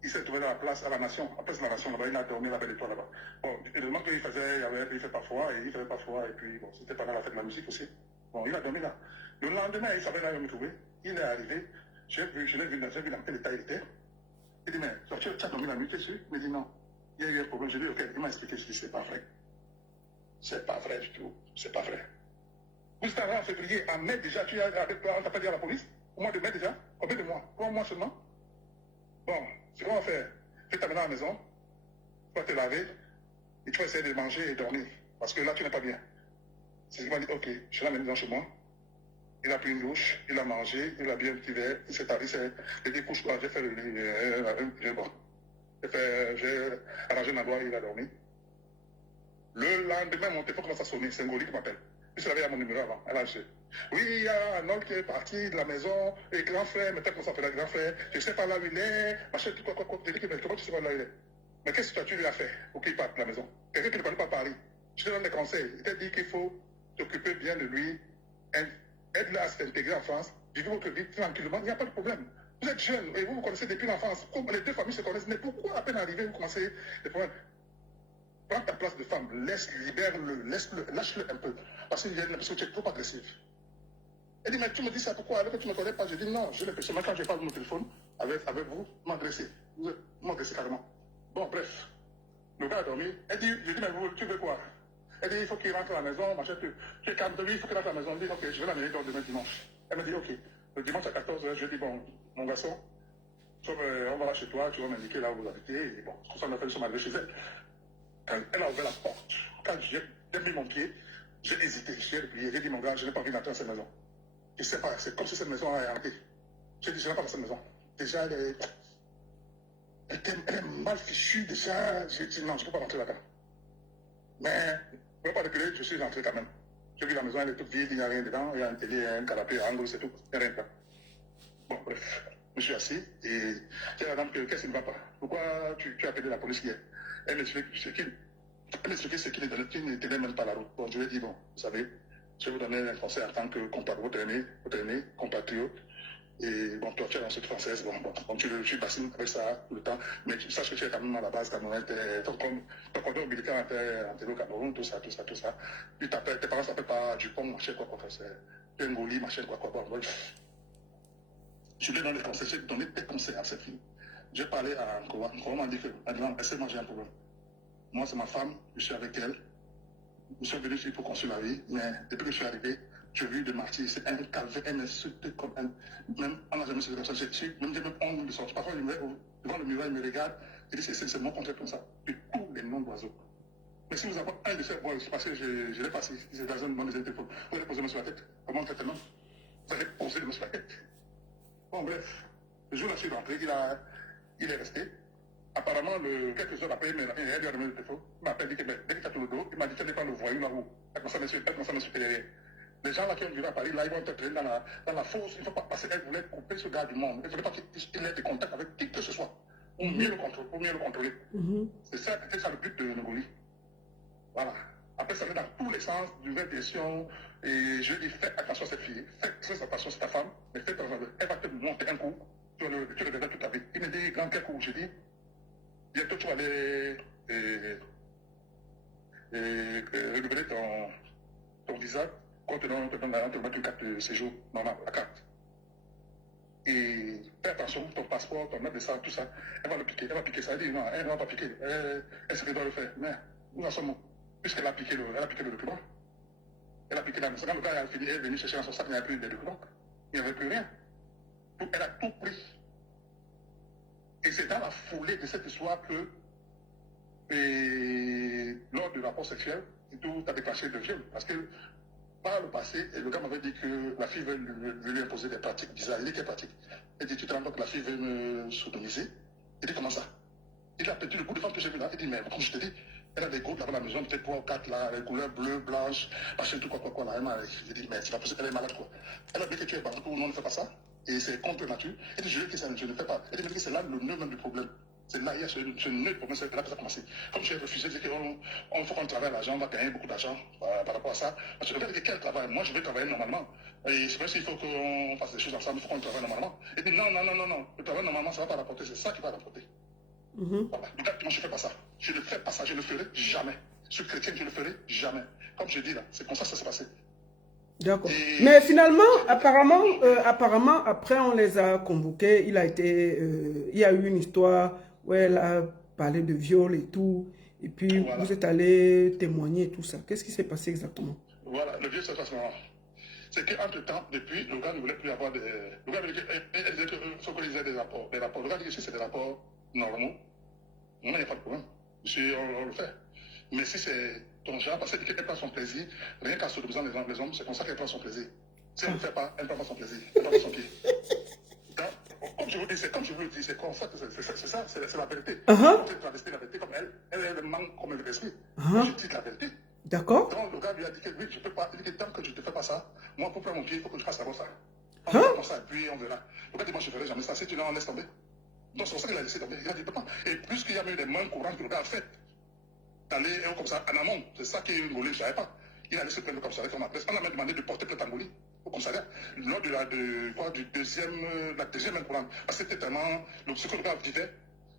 Il s'est trouvé dans la place à la Nation, après c'est la Nation là-bas, il a dormi la belle étoile là-bas. Bon, évidemment qu'il faisait, il fait pas froid, et il faisait pas froid, et puis bon, c'était pendant la fête de la musique aussi. Bon, il a dormi là. Le lendemain, il savait là où il me trouvait. Il est arrivé, je l'ai vu dans quel état il était. Il dit, mais tu as dormi la nuit, t'es sûr? Il me dit non. Il y a eu un problème. Je lui ai dit, ok, il m'a expliqué, je lui ai dit, c'est pas vrai. C'est pas vrai du tout. C'est pas vrai. Vous êtes arrivé en février, en mai déjà, on t'a pas dit à la police? Au mois de mai déjà? Combien de mois? 3 mois seulement? Bon, ce qu'on va faire, je vais t'amener à la maison, tu vas te laver, et tu vas essayer de manger et dormir. Parce que là, tu n'es pas bien. C'est ce qu'il m'a dit, ok, je l'ai amené chez moi. Il a pris une douche, il a mangé, il a bu un petit verre, il s'est dit, couche-toi, j'ai fait le lit, bon. J'ai arrangé ma doigt, il a dormi. Le lendemain, mon téléphone commence à sonner, c'est Ngoli qui m'appelle. Puis je l'avais à mon numéro avant, elle a acheté. Oui, il y a un homme qui est parti de la maison, et grand frère, mais peut-être qu'on s'appelle grand frère, je ne sais pas là où il est, machin, tout quoi, je dis, mais comment tu sais pas là où il est? Mais qu'est-ce que tu lui as fait pour qu'il parte de la maison? Quelqu'un qui ne connaît pas Paris. Je te donne des conseils. Il t'a dit qu'il faut t'occuper bien de lui, aide-le à s'intégrer en France, vivez votre vie tranquillement, il n'y a pas de problème. Vous êtes jeune et vous vous connaissez depuis l'enfance. Les deux familles se connaissent, mais pourquoi à peine arriver, vous commencez des problèmes? Prends ta place de femme, libère-le, lâche-le un peu. Parce qu'il y a l'impression que tu es trop agressif. Elle dit, mais tu me dis ça pourquoi? Alors que tu ne me connais pas, je dis non, j'ai l'impression, même quand je parle de mon téléphone avec vous, m'agresser. Vous m'agressez carrément. Bon, bref. Le gars a dormi. Elle dit, je dis, mais vous, tu veux quoi? Elle dit, il faut qu'il rentre à la maison, machin, tu es calme de lui, il faut qu'il rentre à la maison. Elle dit, ok, je vais l'amener demain dimanche. Elle me dit, ok. Le dimanche à 14h, je dis, bon, mon garçon, on va là chez toi, tu vas m'indiquer là où vous habitez. Et bon, comme ça, on a fait le sommet chez elle. Quand elle a ouvert la porte, quand j'ai mis mon pied, j'ai hésité, j'ai replié, j'ai dit, mon gars, je n'ai pas envie d'entrer dans cette maison. Je ne sais pas, c'est comme si cette maison est hantée. J'ai dit, je n'ai pas dans cette maison. Déjà, elle est mal fichue, déjà, j'ai dit, non, je ne peux pas rentrer là-dedans. Mais, je ne peux pas reculer, je suis rentré quand même. J'ai vu la maison, elle est toute vide, il n'y a rien dedans, il y a une télé, un canapé, un angle, c'est tout, il n'y a rien dedans. Bon, bref, je me suis assis et j'ai dit à la dame, qu'est-ce qui ne va pas? Pourquoi tu as appelé la police hier? Elle m'explique ce qu'il n'était même pas la route. Bon, je lui ai dit, bon, vous savez, je vais vous donner un conseil en tant que votre aîné, compatriote. Et bon, toi, tu es dans cette française, bon, tu bassines avec ça tout le temps, mais tu saches que tu es quand même à la base camerounaise, ton cordon ombilical en au Cameroun, tout ça. Puis tes parents s'appellent pas Dupont, machin, quoi, c'est un Ngoli, machin, quoi. Bon, je lui ai donné des conseils, j'ai donné des conseils à cette fille. J'ai parlé à Nkoa, Nkoa m'a dit que, essaie de manger un problème. Moi, c'est ma femme, je suis avec elle. Je suis venu ici pour construire la vie, mais depuis que je suis arrivé, j'ai vu de martyrs, c'est un calvaire, un insulte comme un. Même, on n'a jamais su comme ça. J'ai même honte de sortir. Parfois, devant le miroir, il me regarde, il dit c'est mon contraire comme ça. Puis tous les noms d'oiseaux. Mais si vous avez un de ces bois, parce que je l'ai passé, c'est dans un moment des téléphone, vous allez poser le main sur la tête. Comment on fait tellement? Vous allez poser le main sur la tête. Bon, bref, le jour où je suis rentré, il est resté. Apparemment, quelques heures après, il a remis le téléphone. Il m'a appelé, dès qu'il a tout le dos, il m'a dit, tu n'es pas le voyou là-haut. Elle commence à m'insulter derrière. Les gens là qui ont vécu à Paris, là, ils vont te traîner dans la fosse. Il ne faut pas passer. Elle voulait couper ce gars du monde. Elle ne voulait pas qu'il ait des contacts avec qui que ce soit. Pour mieux le contrôler. C'est ça le but de Ngoli. Voilà. Après, ça va dans tous les sens, nouvelle direction. Et je lui dis, fais attention à cette fille. Fais très attention à ta femme. Mais fais attention. Elle va te monter un coup. Tu le verras toute ta vie. Il me dit, grand quel coup? Je dis, bientôt tu vas aller renouveler ton visa. Quand on te donne une carte de séjour normale, la carte. Et fais attention, ton passeport, ton adresse, tout ça. Elle va le piquer, ça. Elle dit non, elle ne va pas piquer. Elle sait qu'elle doit le faire. Mais nous en sommes, puisqu'elle a piqué le document. Elle a piqué la maison. Quand le gars a fini, elle est venu chercher dans son sac, il n'y avait plus de documents. Il n'y avait plus rien. Donc elle a tout pris. Et c'est dans la foulée de cette histoire que, lors du rapport sexuel, tout a déclenché de viol. Parce que, par le passé, le gars m'avait dit que la fille veut lui imposer des pratiques bizarres. Il dit quelle pratique? Il dit, tu te rends compte que la fille veut me sodomiser? Il dit, comment ça? Il a pété le bout de femme que j'ai vu là. Il dit, mais comme je te dis, elle a des groupes là-bas à la maison, peut-être 3 ou 4 là, les couleurs bleues, blanches, machin, tout quoi là. Il dit, mais tu vas penser qu'elle est malade quoi. Elle a dit que tu es partout, non, ne fais pas ça. Et c'est contre nature. Il dit, je ne fais pas. Il dit, mais c'est là le nœud même du problème. C'est là, il y a ce nœud du problème, c'est là que ça a commencé. Comme j'ai refusé de dire qu'il faut qu'on travaille l'argent, on va gagner beaucoup d'argent par rapport à ça. Parce que le fait que quel travail, moi je vais travailler normalement. Et c'est vrai s'il faut qu'on fasse des choses ensemble, il faut qu'on travaille normalement. Il dit, non, le travail normalement, ça ne va pas rapporter, c'est ça qui va rapporter. Voilà. Donc, moi je ne fais pas ça. Je ne fais pas ça, je ne le ferai jamais. Je suis chrétien, je ne le ferai jamais. Comme je dis là, c'est comme ça que ça s'est passé. D'accord. Mais finalement, apparemment, après on les a convoqués, il y a eu une histoire où elle a parlé de viol et tout, et puis voilà. Vous êtes allé témoigner et tout ça. Qu'est-ce qui s'est passé exactement? Voilà, le viol, c'est à ce moment. C'est qu'entre-temps, depuis, le gars ne voulait plus avoir de... Le gars disait qu'il faut qu'il ait des rapports. Le gars dit que si c'est des rapports normaux, non, il n'y a pas de problème. On le fait. Mais si c'est ton genre, parce qu'elle prend son plaisir, rien qu'en se déposant les hommes, c'est comme ça qu'elle prend son plaisir. Si elle ne le fait pas, elle ne prend pas son plaisir. Elle ne prend pas son pied. Donc, comme je vous dis, c'est comme je vous le dis, c'est qu'en fait, c'est ça, c'est la vérité. Quand tu travestis la vérité comme elle manque comme elle l'esprit. Je dis la vérité. D'accord. Donc, le gars lui a dit que oui, je ne peux pas. Il dit que tant que je ne te fais pas ça, moi, pour prendre mon pied, il faut que je fasse d'abord ça. On va comme ça, et puis on verra. Le gars dit, moi, je ne ferai jamais ça. Si tu l'en laisses tomber. Donc, c'est pour ça qu'il a laissé tomber. Il a dit, papa. Et plus qu'il y a eu des mains courantes que le gars a fait, d'aller comme ça en amont, c'est ça qui est Ngoli, je ne savais pas. Il allait se plaindre comme ça avec son adresse. On a même demandé de porter plainte à Ngoli au commissariat lors de la deuxième main courante. Parce que c'était tellement. Ce que le gars vivait.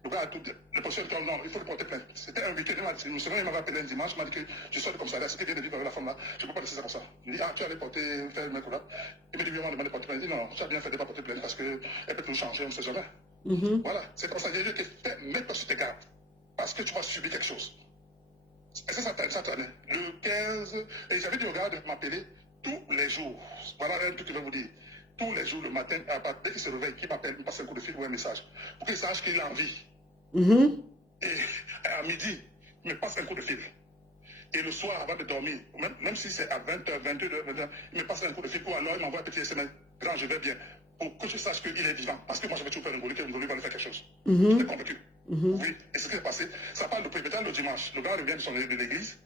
Le gars a tout dit. Le policier dit non, il faut le porter plainte. C'était un week-end. Il m'avait appelé un dimanche. Il m'a dit que je sors du commissariat. Ce qui vient de vivre avec la femme là, je ne peux pas laisser ça comme ça. Il dit, ah, tu allais faire une main courante. Il me dit, oui, on m'a demandé de porter plainte. Il dit, non, tu as bien fait de ne pas porter plainte parce qu'elle peut tout changer, on ne sait jamais. Voilà, c'est comme ça. J'ai dit que mets-toi sur tes gardes. Parce que tu vas subir quelque chose. Et ça traînait. Le 15, et j'avais dit au gars de m'appeler tous les jours. Voilà un truc que je vais vous dire. Tous les jours, le matin, dès qu'il se réveille, qu'il m'appelle, il me passe un coup de fil ou un message. Pour qu'il sache qu'il a envie. Et à midi, il me passe un coup de fil. Et le soir, avant de dormir, même si c'est à 20h, 22h, il me passe un coup de fil ou alors il m'envoie un petit SMS. Grand, je vais bien. Pour que je sache qu'il est vivant. Parce que moi, j'avais toujours fait un Ngoli, que Ngoli va lui faire quelque chose. J'étais convaincu. Oui. Et ce qui s'est passé, ça parle de préméditant le dimanche. Le gars revient de l'église.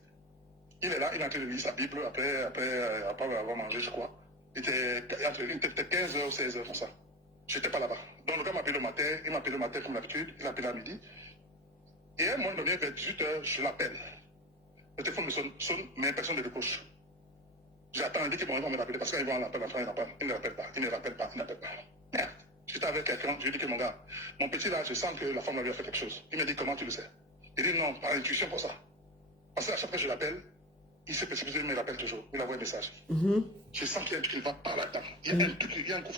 Il est là, il est en train de lire sa Bible après avoir mangé, je crois. Il était peut-être 15h ou 16h comme ça. Je n'étais pas là-bas. Donc le gars m'appelle le matin, il m'appelle le matin comme d'habitude, il m'appelle à midi. Et à un moment donné, vers 18h, je l'appelle. Le téléphone me sonne, mais personne ne décroche. J'attends, il dit qu'ils vont m'appeler parce qu'ils vont l'appeler, il ne rappelle pas, il ne rappelle pas, il n'appelle pas. Merde. J'étais avec quelqu'un, je lui ai dit que mon gars, mon petit là, je sens que la femme lui a fait quelque chose. Il me dit, comment tu le sais? Il dit, non, par intuition pour ça. Parce qu'à chaque fois que je l'appelle, il s'est précipité, il me rappelle toujours, il envoie un message. Je sens qu'il y a un truc qui ne va pas là-dedans. Il y a un truc, il y a un coup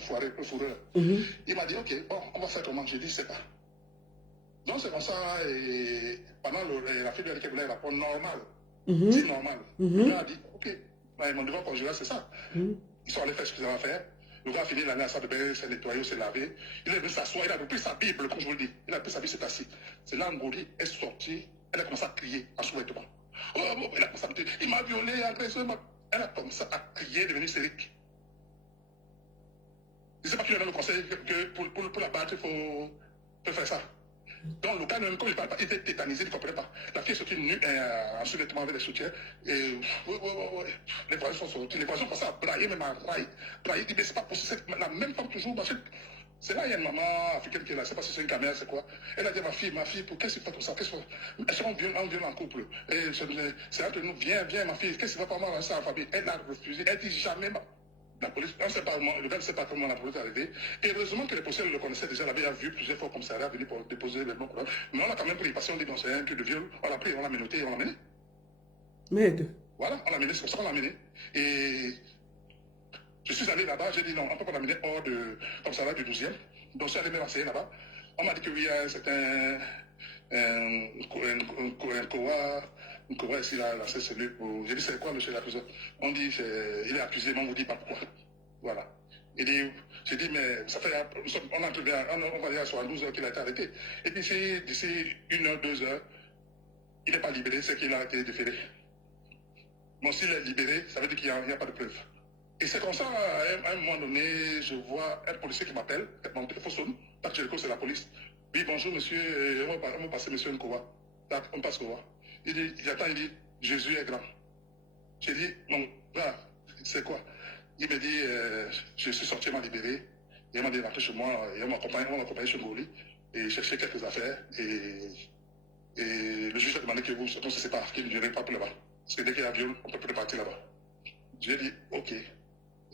foiré, un fourreur. Il m'a dit, ok, bon, on va faire comment? J'ai dit, je sais pas. Donc c'est comme ça, et pendant la fille lui a dit qu'elle voulait un rapport normal. C'est normal. Le gars a dit, ok, mon devoir conjugal, c'est ça. Ils sont allés faire ce qu'ils avaient à faire. Le gars a fini l'année à sa bébé, s'est nettoyé, s'est lavé. Il est venu s'asseoir, il a repris sa Bible, comme je vous le dis. Il a pris sa Bible, s'est assis. C'est là, Ngoli est sortie, elle a commencé à crier en sous-vêtements. Oh, elle a commencé à me dire, il m'a violé, agressé, elle a commencé à crier, devenue hystérique. Je ne sais pas qui lui a donné le conseil que pour la battre, il faut faire ça. Donc le gars, même quand il ne parle pas, il était tétanisé, il ne comprenait pas. La fille est sortie nue en sous-vêtements avec des soutiens. Et les voisins sont sortis. Les voisins ont commencé à brailler, même à railler. Brailler, dit, mais c'est pas possible. La même femme toujours. C'est là, il y a une maman africaine qui est là. Je ne sais pas si c'est une caméra, c'est quoi. Elle a dit, ma fille, pour qu'est-ce que tu fais comme ça? Est-ce qu'on vient en couple? Et c'est entre nous, viens, ma fille, qu'est-ce que tu vas pas moi ça en famille? Elle a refusé. Elle dit jamais. La police, on sait pas, le gars ne sait pas comment la police est arrivée. Et heureusement que les policiers le connaissaient déjà, l'avaient vu plusieurs fois au commissariat venir pour déposer le nom. Mais on a quand même pris, parce qu'on dit non, c'est un truc de viol. On l'a pris, on l'a menotté, on l'a mené. Merde. Voilà, on l'a mené, c'est pour ça qu'on l'a mené. Et je suis allé là-bas, j'ai dit non, on ne peut pas l'amener hors de commissariat du 12e. Donc je suis allé me renseigner là-bas. On m'a dit que oui, c'est un courant ici, là, c'est celui pour... J'ai dit, c'est quoi le chef de la prison? On dit, il est accusé, mais on ne vous dit pas pourquoi. Voilà. J'ai dit, mais ça fait... On va dire à 72 heures qu'il a été arrêté. Et puis d'ici 1 heure, 2 heures, il n'est pas libéré, c'est qu'il a été déféré. Bon, s'il est libéré, ça veut dire qu'il n'y a pas de preuve. Et c'est comme ça, à un moment donné, je vois un policier qui m'appelle, mon téléphone sonne, parce que c'est la police. Oui, bonjour monsieur, on va passer monsieur Nkowa. On passe Nkowa. Il dit, j'attends, il dit, Jésus est grand. J'ai dit, mon gars, c'est quoi? Il me dit, je suis sorti, il m'a libéré. Et il m'a dit, rentrez chez moi, et on m'a accompagné chez Ngoli, et chercher quelques affaires. Et le juge a demandé que vous, on se sépare, qu'il ne viendrait pas pour là-bas. Parce que dès qu'il y a un viol, on ne peut plus partir là-bas. J'ai dit, ok.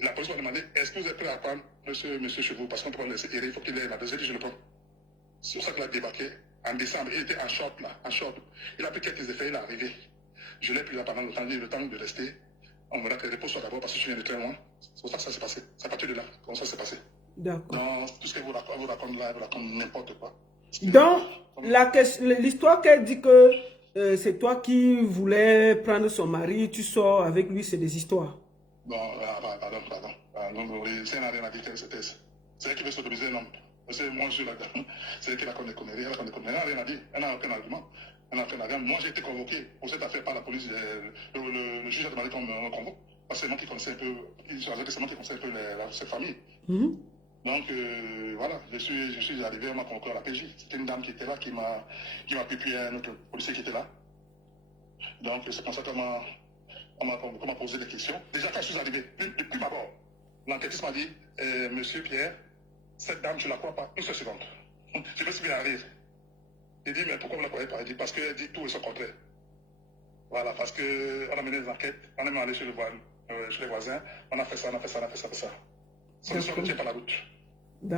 La police m'a demandé, est-ce que vous êtes prêt à prendre monsieur chez vous? Parce qu'on ne peut pas le laisser errer, il faut qu'il ait la deuxième. J'ai dit, je le prends. C'est pour ça qu'il a débarqué en décembre. Il était en short là, en short. Il a pris quelques effets, il est arrivé. Je l'ai pris là pendant le temps de rester. On me l'a que repose-toi d'abord parce que je viens de très loin. C'est pour ça que ça s'est passé. C'est à partir de là, comment ça s'est passé. D'accord. Donc, tout ce que vous raconte là, vous raconte n'importe quoi. Donc, l'histoire qu'elle dit que c'est toi qui voulais prendre son mari, tu sors avec lui, c'est des histoires. Bon, pardon. Non, c'est n'a rien à dire, c'est elle qui veut s'autoriser, non. C'est moi, je suis la dame. C'est elle qui la connaît, elle la connaît. Elle n'a rien à dire, elle n'a aucun argument. Elle n'a aucun argument. Moi, j'ai été convoqué pour cette affaire par la police. Le juge a demandé qu'on me convoque. Parce que c'est moi qui connaissais un peu, c'est moi qui connaissais un peu cette famille. Donc, voilà, je suis arrivé, on m'a convoqué à la PJ. C'était une dame qui était là, qui m'a publié un autre policier qui était là. Donc, c'est pour ça qu'on m'a posé des questions. Déjà, quand je suis arrivé, de prime abord, l'enquêtiste m'a dit, Monsieur Pierre, cette dame, je ne la crois pas une seule seconde. Je me suis mis à rire. Il dit, mais pourquoi vous ne la croyez pas? Il dit, parce qu'elle dit tout et son contraire. Voilà, parce qu'on a mené des enquêtes, on est allé chez les voisins, on a fait ça. Son histoire ne tient pas la route.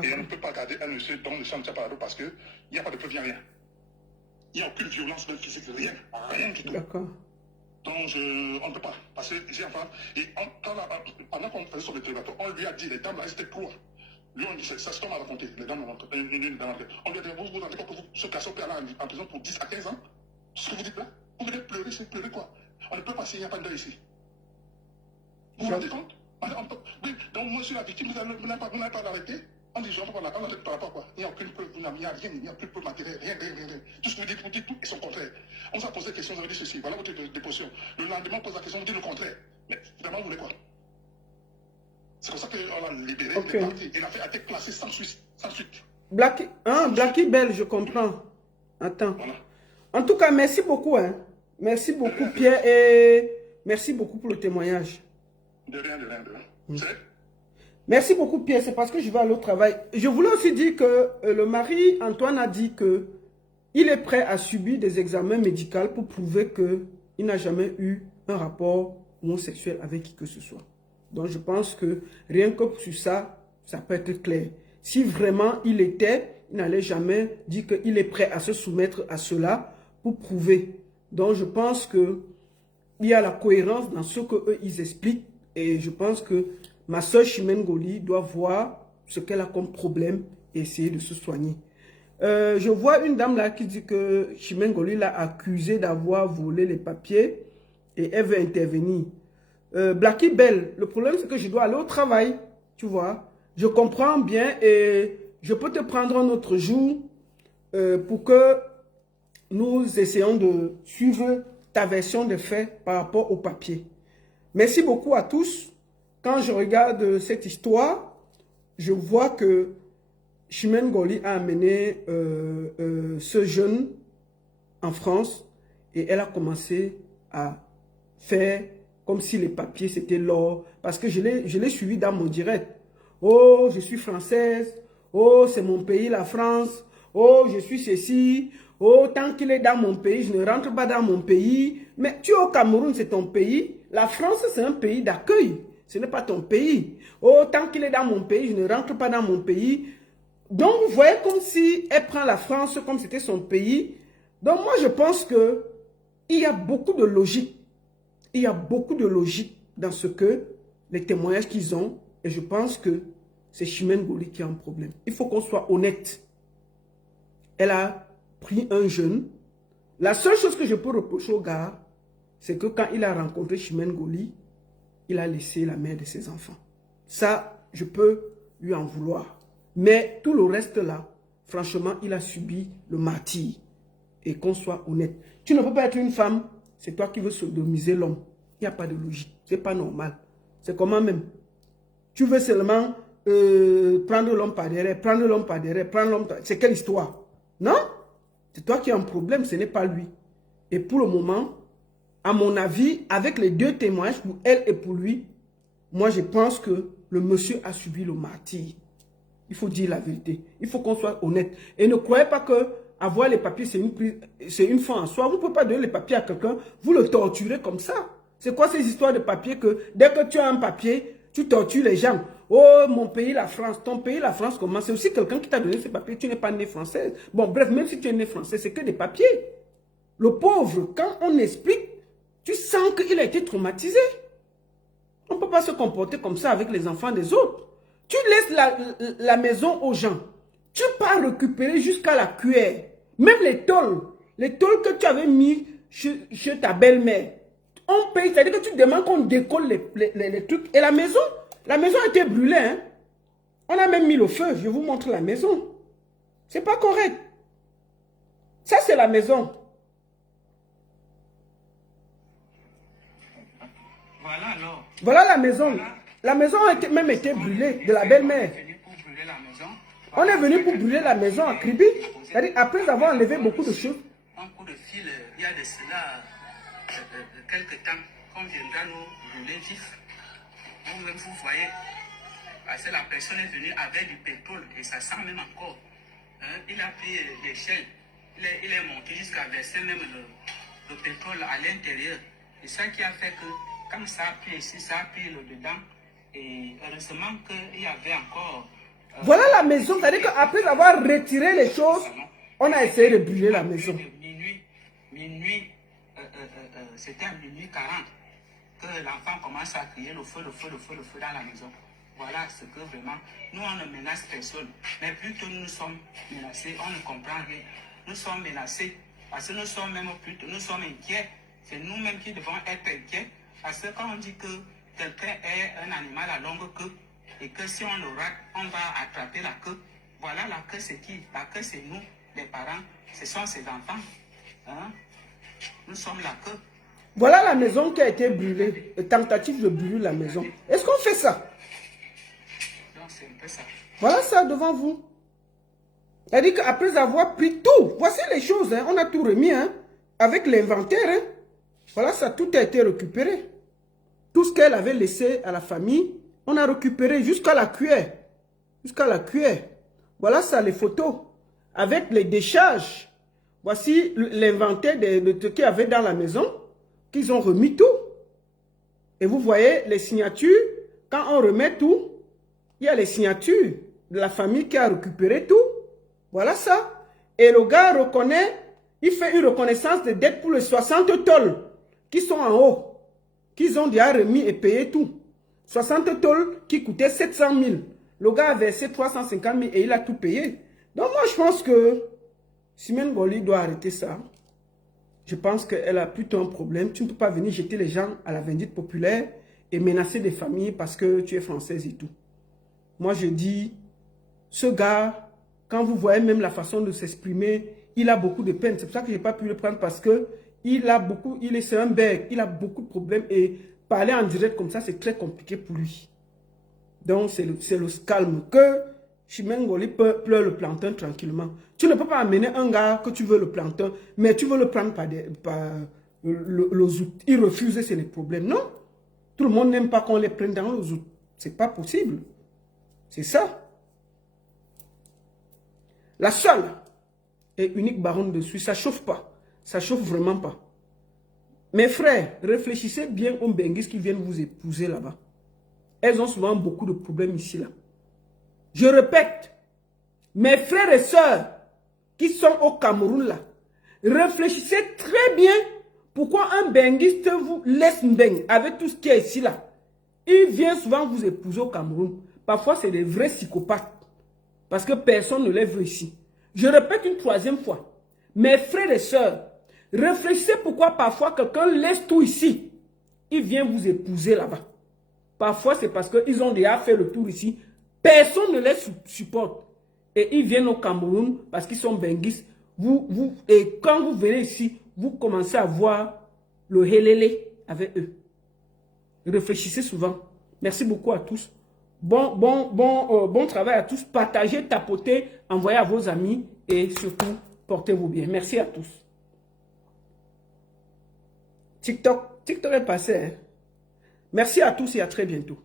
Et on ne peut pas garder un monsieur dont le sang ne tient pas la route parce qu'il n'y a pas de preuve, rien. Il n'y a aucune violence même physique, rien du tout. D'accord. Donc, on ne peut pas. Parce que j'ai enfin. Et pendant qu'on faisait son interrogatoire, on lui a dit, les dames là, elles étaient clouées. Lui, on dit, ça c'est ce qu'on m'a raconté. Les dames, on lui a dit, vous rendez compte que ce garçon peut aller en prison pour 10 à 15 ans? Ce que vous dites là? Vous venez pleurer, c'est pleurer quoi? On ne peut pas s'il n'y a pas de deuil ici. Vous vous rendez compte? Donc, moi, je suis la victime, vous n'avez pas l'arrêter. On dit, je ne peux pas l'arrêter par rapport à quoi? Il n'y a aucune preuve, il n'y a rien, il n'y a plus de preuve matérielle, rien. Tout ce que vous dites tout et son contraire. On s'est posé la question, vous avez dit ceci, voilà votre déposition. Le lendemain, on pose la question, on dit le contraire. Mais finalement, vous voulez quoi? C'est pour ça qu'on l'a libéré, il est parti. Et l'affaire a été classée sans suite. Blackie Bell, je comprends. Attends. Voilà. En tout cas, merci beaucoup. Hein. Merci beaucoup, Pierre, et merci beaucoup pour le témoignage. De rien. Merci beaucoup, Pierre. C'est parce que je vais aller au travail. Je voulais aussi dire que le mari, Antoine, a dit que il est prêt à subir des examens médicaux pour prouver qu'il n'a jamais eu un rapport homosexuel avec qui que ce soit. Donc, je pense que rien que sur ça, ça peut être clair. Si vraiment il n'allait jamais dire qu'il est prêt à se soumettre à cela pour prouver. Donc, je pense qu'il y a la cohérence dans ce qu'eux, ils expliquent. Et je pense que ma soeur Chimène Goli doit voir ce qu'elle a comme problème et essayer de se soigner. Je vois une dame là qui dit que Chimène Goli l'a accusé d'avoir volé les papiers et elle veut intervenir. Blackie Bell, le problème c'est que je dois aller au travail, tu vois. Je comprends bien et je peux te prendre un autre jour pour que nous essayons de suivre ta version des faits par rapport au papier. Merci beaucoup à tous. Quand je regarde cette histoire, je vois que Chimène Goli a amené ce jeune en France et elle a commencé à faire comme si les papiers c'était l'or. Parce que je l'ai suivi dans mon direct. Oh, je suis française. Oh, c'est mon pays, la France. Oh, je suis ceci. Oh, tant qu'il est dans mon pays, je ne rentre pas dans mon pays. Mais tu es au Cameroun, c'est ton pays. La France, c'est un pays d'accueil. Ce n'est pas ton pays. Oh, tant qu'il est dans mon pays, je ne rentre pas dans mon pays. Donc, vous voyez comme si elle prend la France comme si c'était son pays. Donc, moi, je pense que il y a beaucoup de logique. Il y a beaucoup de logique dans ce que les témoignages qu'ils ont. Et je pense que c'est Chimène Goli qui a un problème. Il faut qu'on soit honnête. Elle a pris un jeune. La seule chose que je peux reprocher au gars, c'est que quand il a rencontré Chimène Goli, il a laissé la mère de ses enfants. Ça, je peux lui en vouloir. Mais tout le reste là, franchement, il a subi le martyre. Et qu'on soit honnête. Tu ne peux pas être une femme, c'est toi qui veux sodomiser l'homme. Il n'y a pas de logique. C'est pas normal. C'est comment même? Tu veux seulement prendre l'homme par derrière, prendre l'homme par derrière, prendre l'homme par... C'est quelle histoire? Non? C'est toi qui as un problème, ce n'est pas lui. Et pour le moment, à mon avis, avec les deux témoignages, pour elle et pour lui, moi je pense que le monsieur a subi le martyre. Il faut dire la vérité. Il faut qu'on soit honnête. Et ne croyez pas que avoir les papiers, c'est une fin en soi. Vous ne pouvez pas donner les papiers à quelqu'un, vous le torturez comme ça. C'est quoi ces histoires de papiers que dès que tu as un papier, tu tortures les gens. Oh, mon pays, la France. Ton pays, la France, comment? C'est aussi quelqu'un qui t'a donné ces papiers. Tu n'es pas né française. Bon, bref, même si tu es né français, c'est que des papiers. Le pauvre, quand on explique, tu sens qu'il a été traumatisé. On ne peut pas se comporter comme ça avec les enfants des autres. Tu laisses la maison aux gens. Tu pars récupérer jusqu'à la cuillère. Même les tôles que tu avais mis chez ta belle-mère. On paye, c'est-à-dire que tu demandes qu'on décolle les trucs. Et la maison a été brûlée. Hein? On a même mis le feu. Je vous montre la maison. C'est pas correct. Ça, c'est la maison. Voilà alors. Voilà la maison. Voilà. La maison a même été brûlée de la belle-mère. On est venu pour brûler la maison à Kribi. C'est-à-dire après avoir enlevé beaucoup de choses. Un coup de fil, il y a de cela quelques temps, qu'on viendra nous brûler vif. Vous-même, vous voyez, parce que la personne est venue avec du pétrole et ça sent même encore. Hein? Il a pris l'échelle, il est monté jusqu'à verser même le pétrole à l'intérieur. C'est ça qui a fait que, comme ça a pris ici, ça a pris le dedans. Et heureusement qu'il y avait encore... voilà la maison, c'est-à-dire qu'après avoir retiré les choses, on a essayé de brûler la maison. Minuit, c'était à minuit 40 que l'enfant commence à crier le feu dans la maison. Voilà ce que vraiment, nous on ne menace personne, mais plutôt nous sommes menacés, on ne comprend rien. Nous sommes menacés parce que nous sommes même plutôt, nous sommes inquiets. C'est nous-mêmes qui devons être inquiets parce que quand on dit que quelqu'un est un animal à longue queue et que si on le rate, on va attraper la queue. Voilà la queue, c'est qui? La queue, c'est nous, les parents, ce sont ses enfants. Hein? Nous sommes la queue. Voilà la maison qui a été brûlée. Tentative de brûler la maison. Est-ce qu'on fait ça? Non, c'est un peu ça. Voilà ça devant vous. C'est-à-dire qu'après avoir pris tout, voici les choses, hein, on a tout remis, hein, avec l'inventaire. Hein. Voilà ça, tout a été récupéré. Tout ce qu'elle avait laissé à la famille, on a récupéré jusqu'à la cuillère. Jusqu'à la cuillère. Voilà ça, les photos. Avec les décharges. Voici l'inventaire de ce qu'il y avait dans la maison. Qu'ils ont remis tout. Et vous voyez les signatures. Quand on remet tout, il y a les signatures de la famille qui a récupéré tout. Voilà ça. Et le gars reconnaît, il fait une reconnaissance de dette pour les 60 tôles qui sont en haut. Qu'ils ont déjà remis et payé tout. 60 tôles qui coûtaient 700 000. Le gars a versé 350 000 et il a tout payé. Donc moi, je pense que Simone Goli doit arrêter ça. Je pense qu'elle a plutôt un problème. Tu ne peux pas venir jeter les gens à la vindicte populaire et menacer des familles parce que tu es française et tout. Moi, je dis, ce gars, quand vous voyez même la façon de s'exprimer, il a beaucoup de peine. C'est pour ça que je n'ai pas pu le prendre parce que c'est un bec, il a beaucoup de problèmes et parler en direct comme ça, c'est très compliqué pour lui. Donc, c'est le calme que Chimène Goli pleure le plantain tranquillement. Tu ne peux pas amener un gars que tu veux le plantain, mais tu veux le prendre par le zout. Il refuse, c'est le problème. Non, tout le monde n'aime pas qu'on les prenne dans le zout. C'est pas possible. C'est ça. La seule et unique baronne de Suisse, ça chauffe pas. Ça chauffe vraiment pas. Mes frères, réfléchissez bien aux Benguis qui viennent vous épouser là-bas. Elles ont souvent beaucoup de problèmes ici, là. Je répète, mes frères et sœurs qui sont au Cameroun, là, réfléchissez très bien pourquoi un benguiste vous laisse Mbeng avec tout ce qui est ici, là. Il vient souvent vous épouser au Cameroun. Parfois, c'est des vrais psychopathes. Parce que personne ne les veut ici. Je répète une troisième fois. Mes frères et sœurs, réfléchissez pourquoi parfois quelqu'un laisse tout ici. Il vient vous épouser là-bas. Parfois, c'est parce qu'ils ont déjà fait le tour ici. Personne ne les supporte. Et ils viennent au Cameroun parce qu'ils sont benguistes. Et quand vous venez ici, vous commencez à voir le hélélé avec eux. Réfléchissez souvent. Merci beaucoup à tous. Bon travail à tous. Partagez, tapotez, envoyez à vos amis et surtout, portez-vous bien. Merci à tous. TikTok est passé. Hein? Merci à tous et à très bientôt.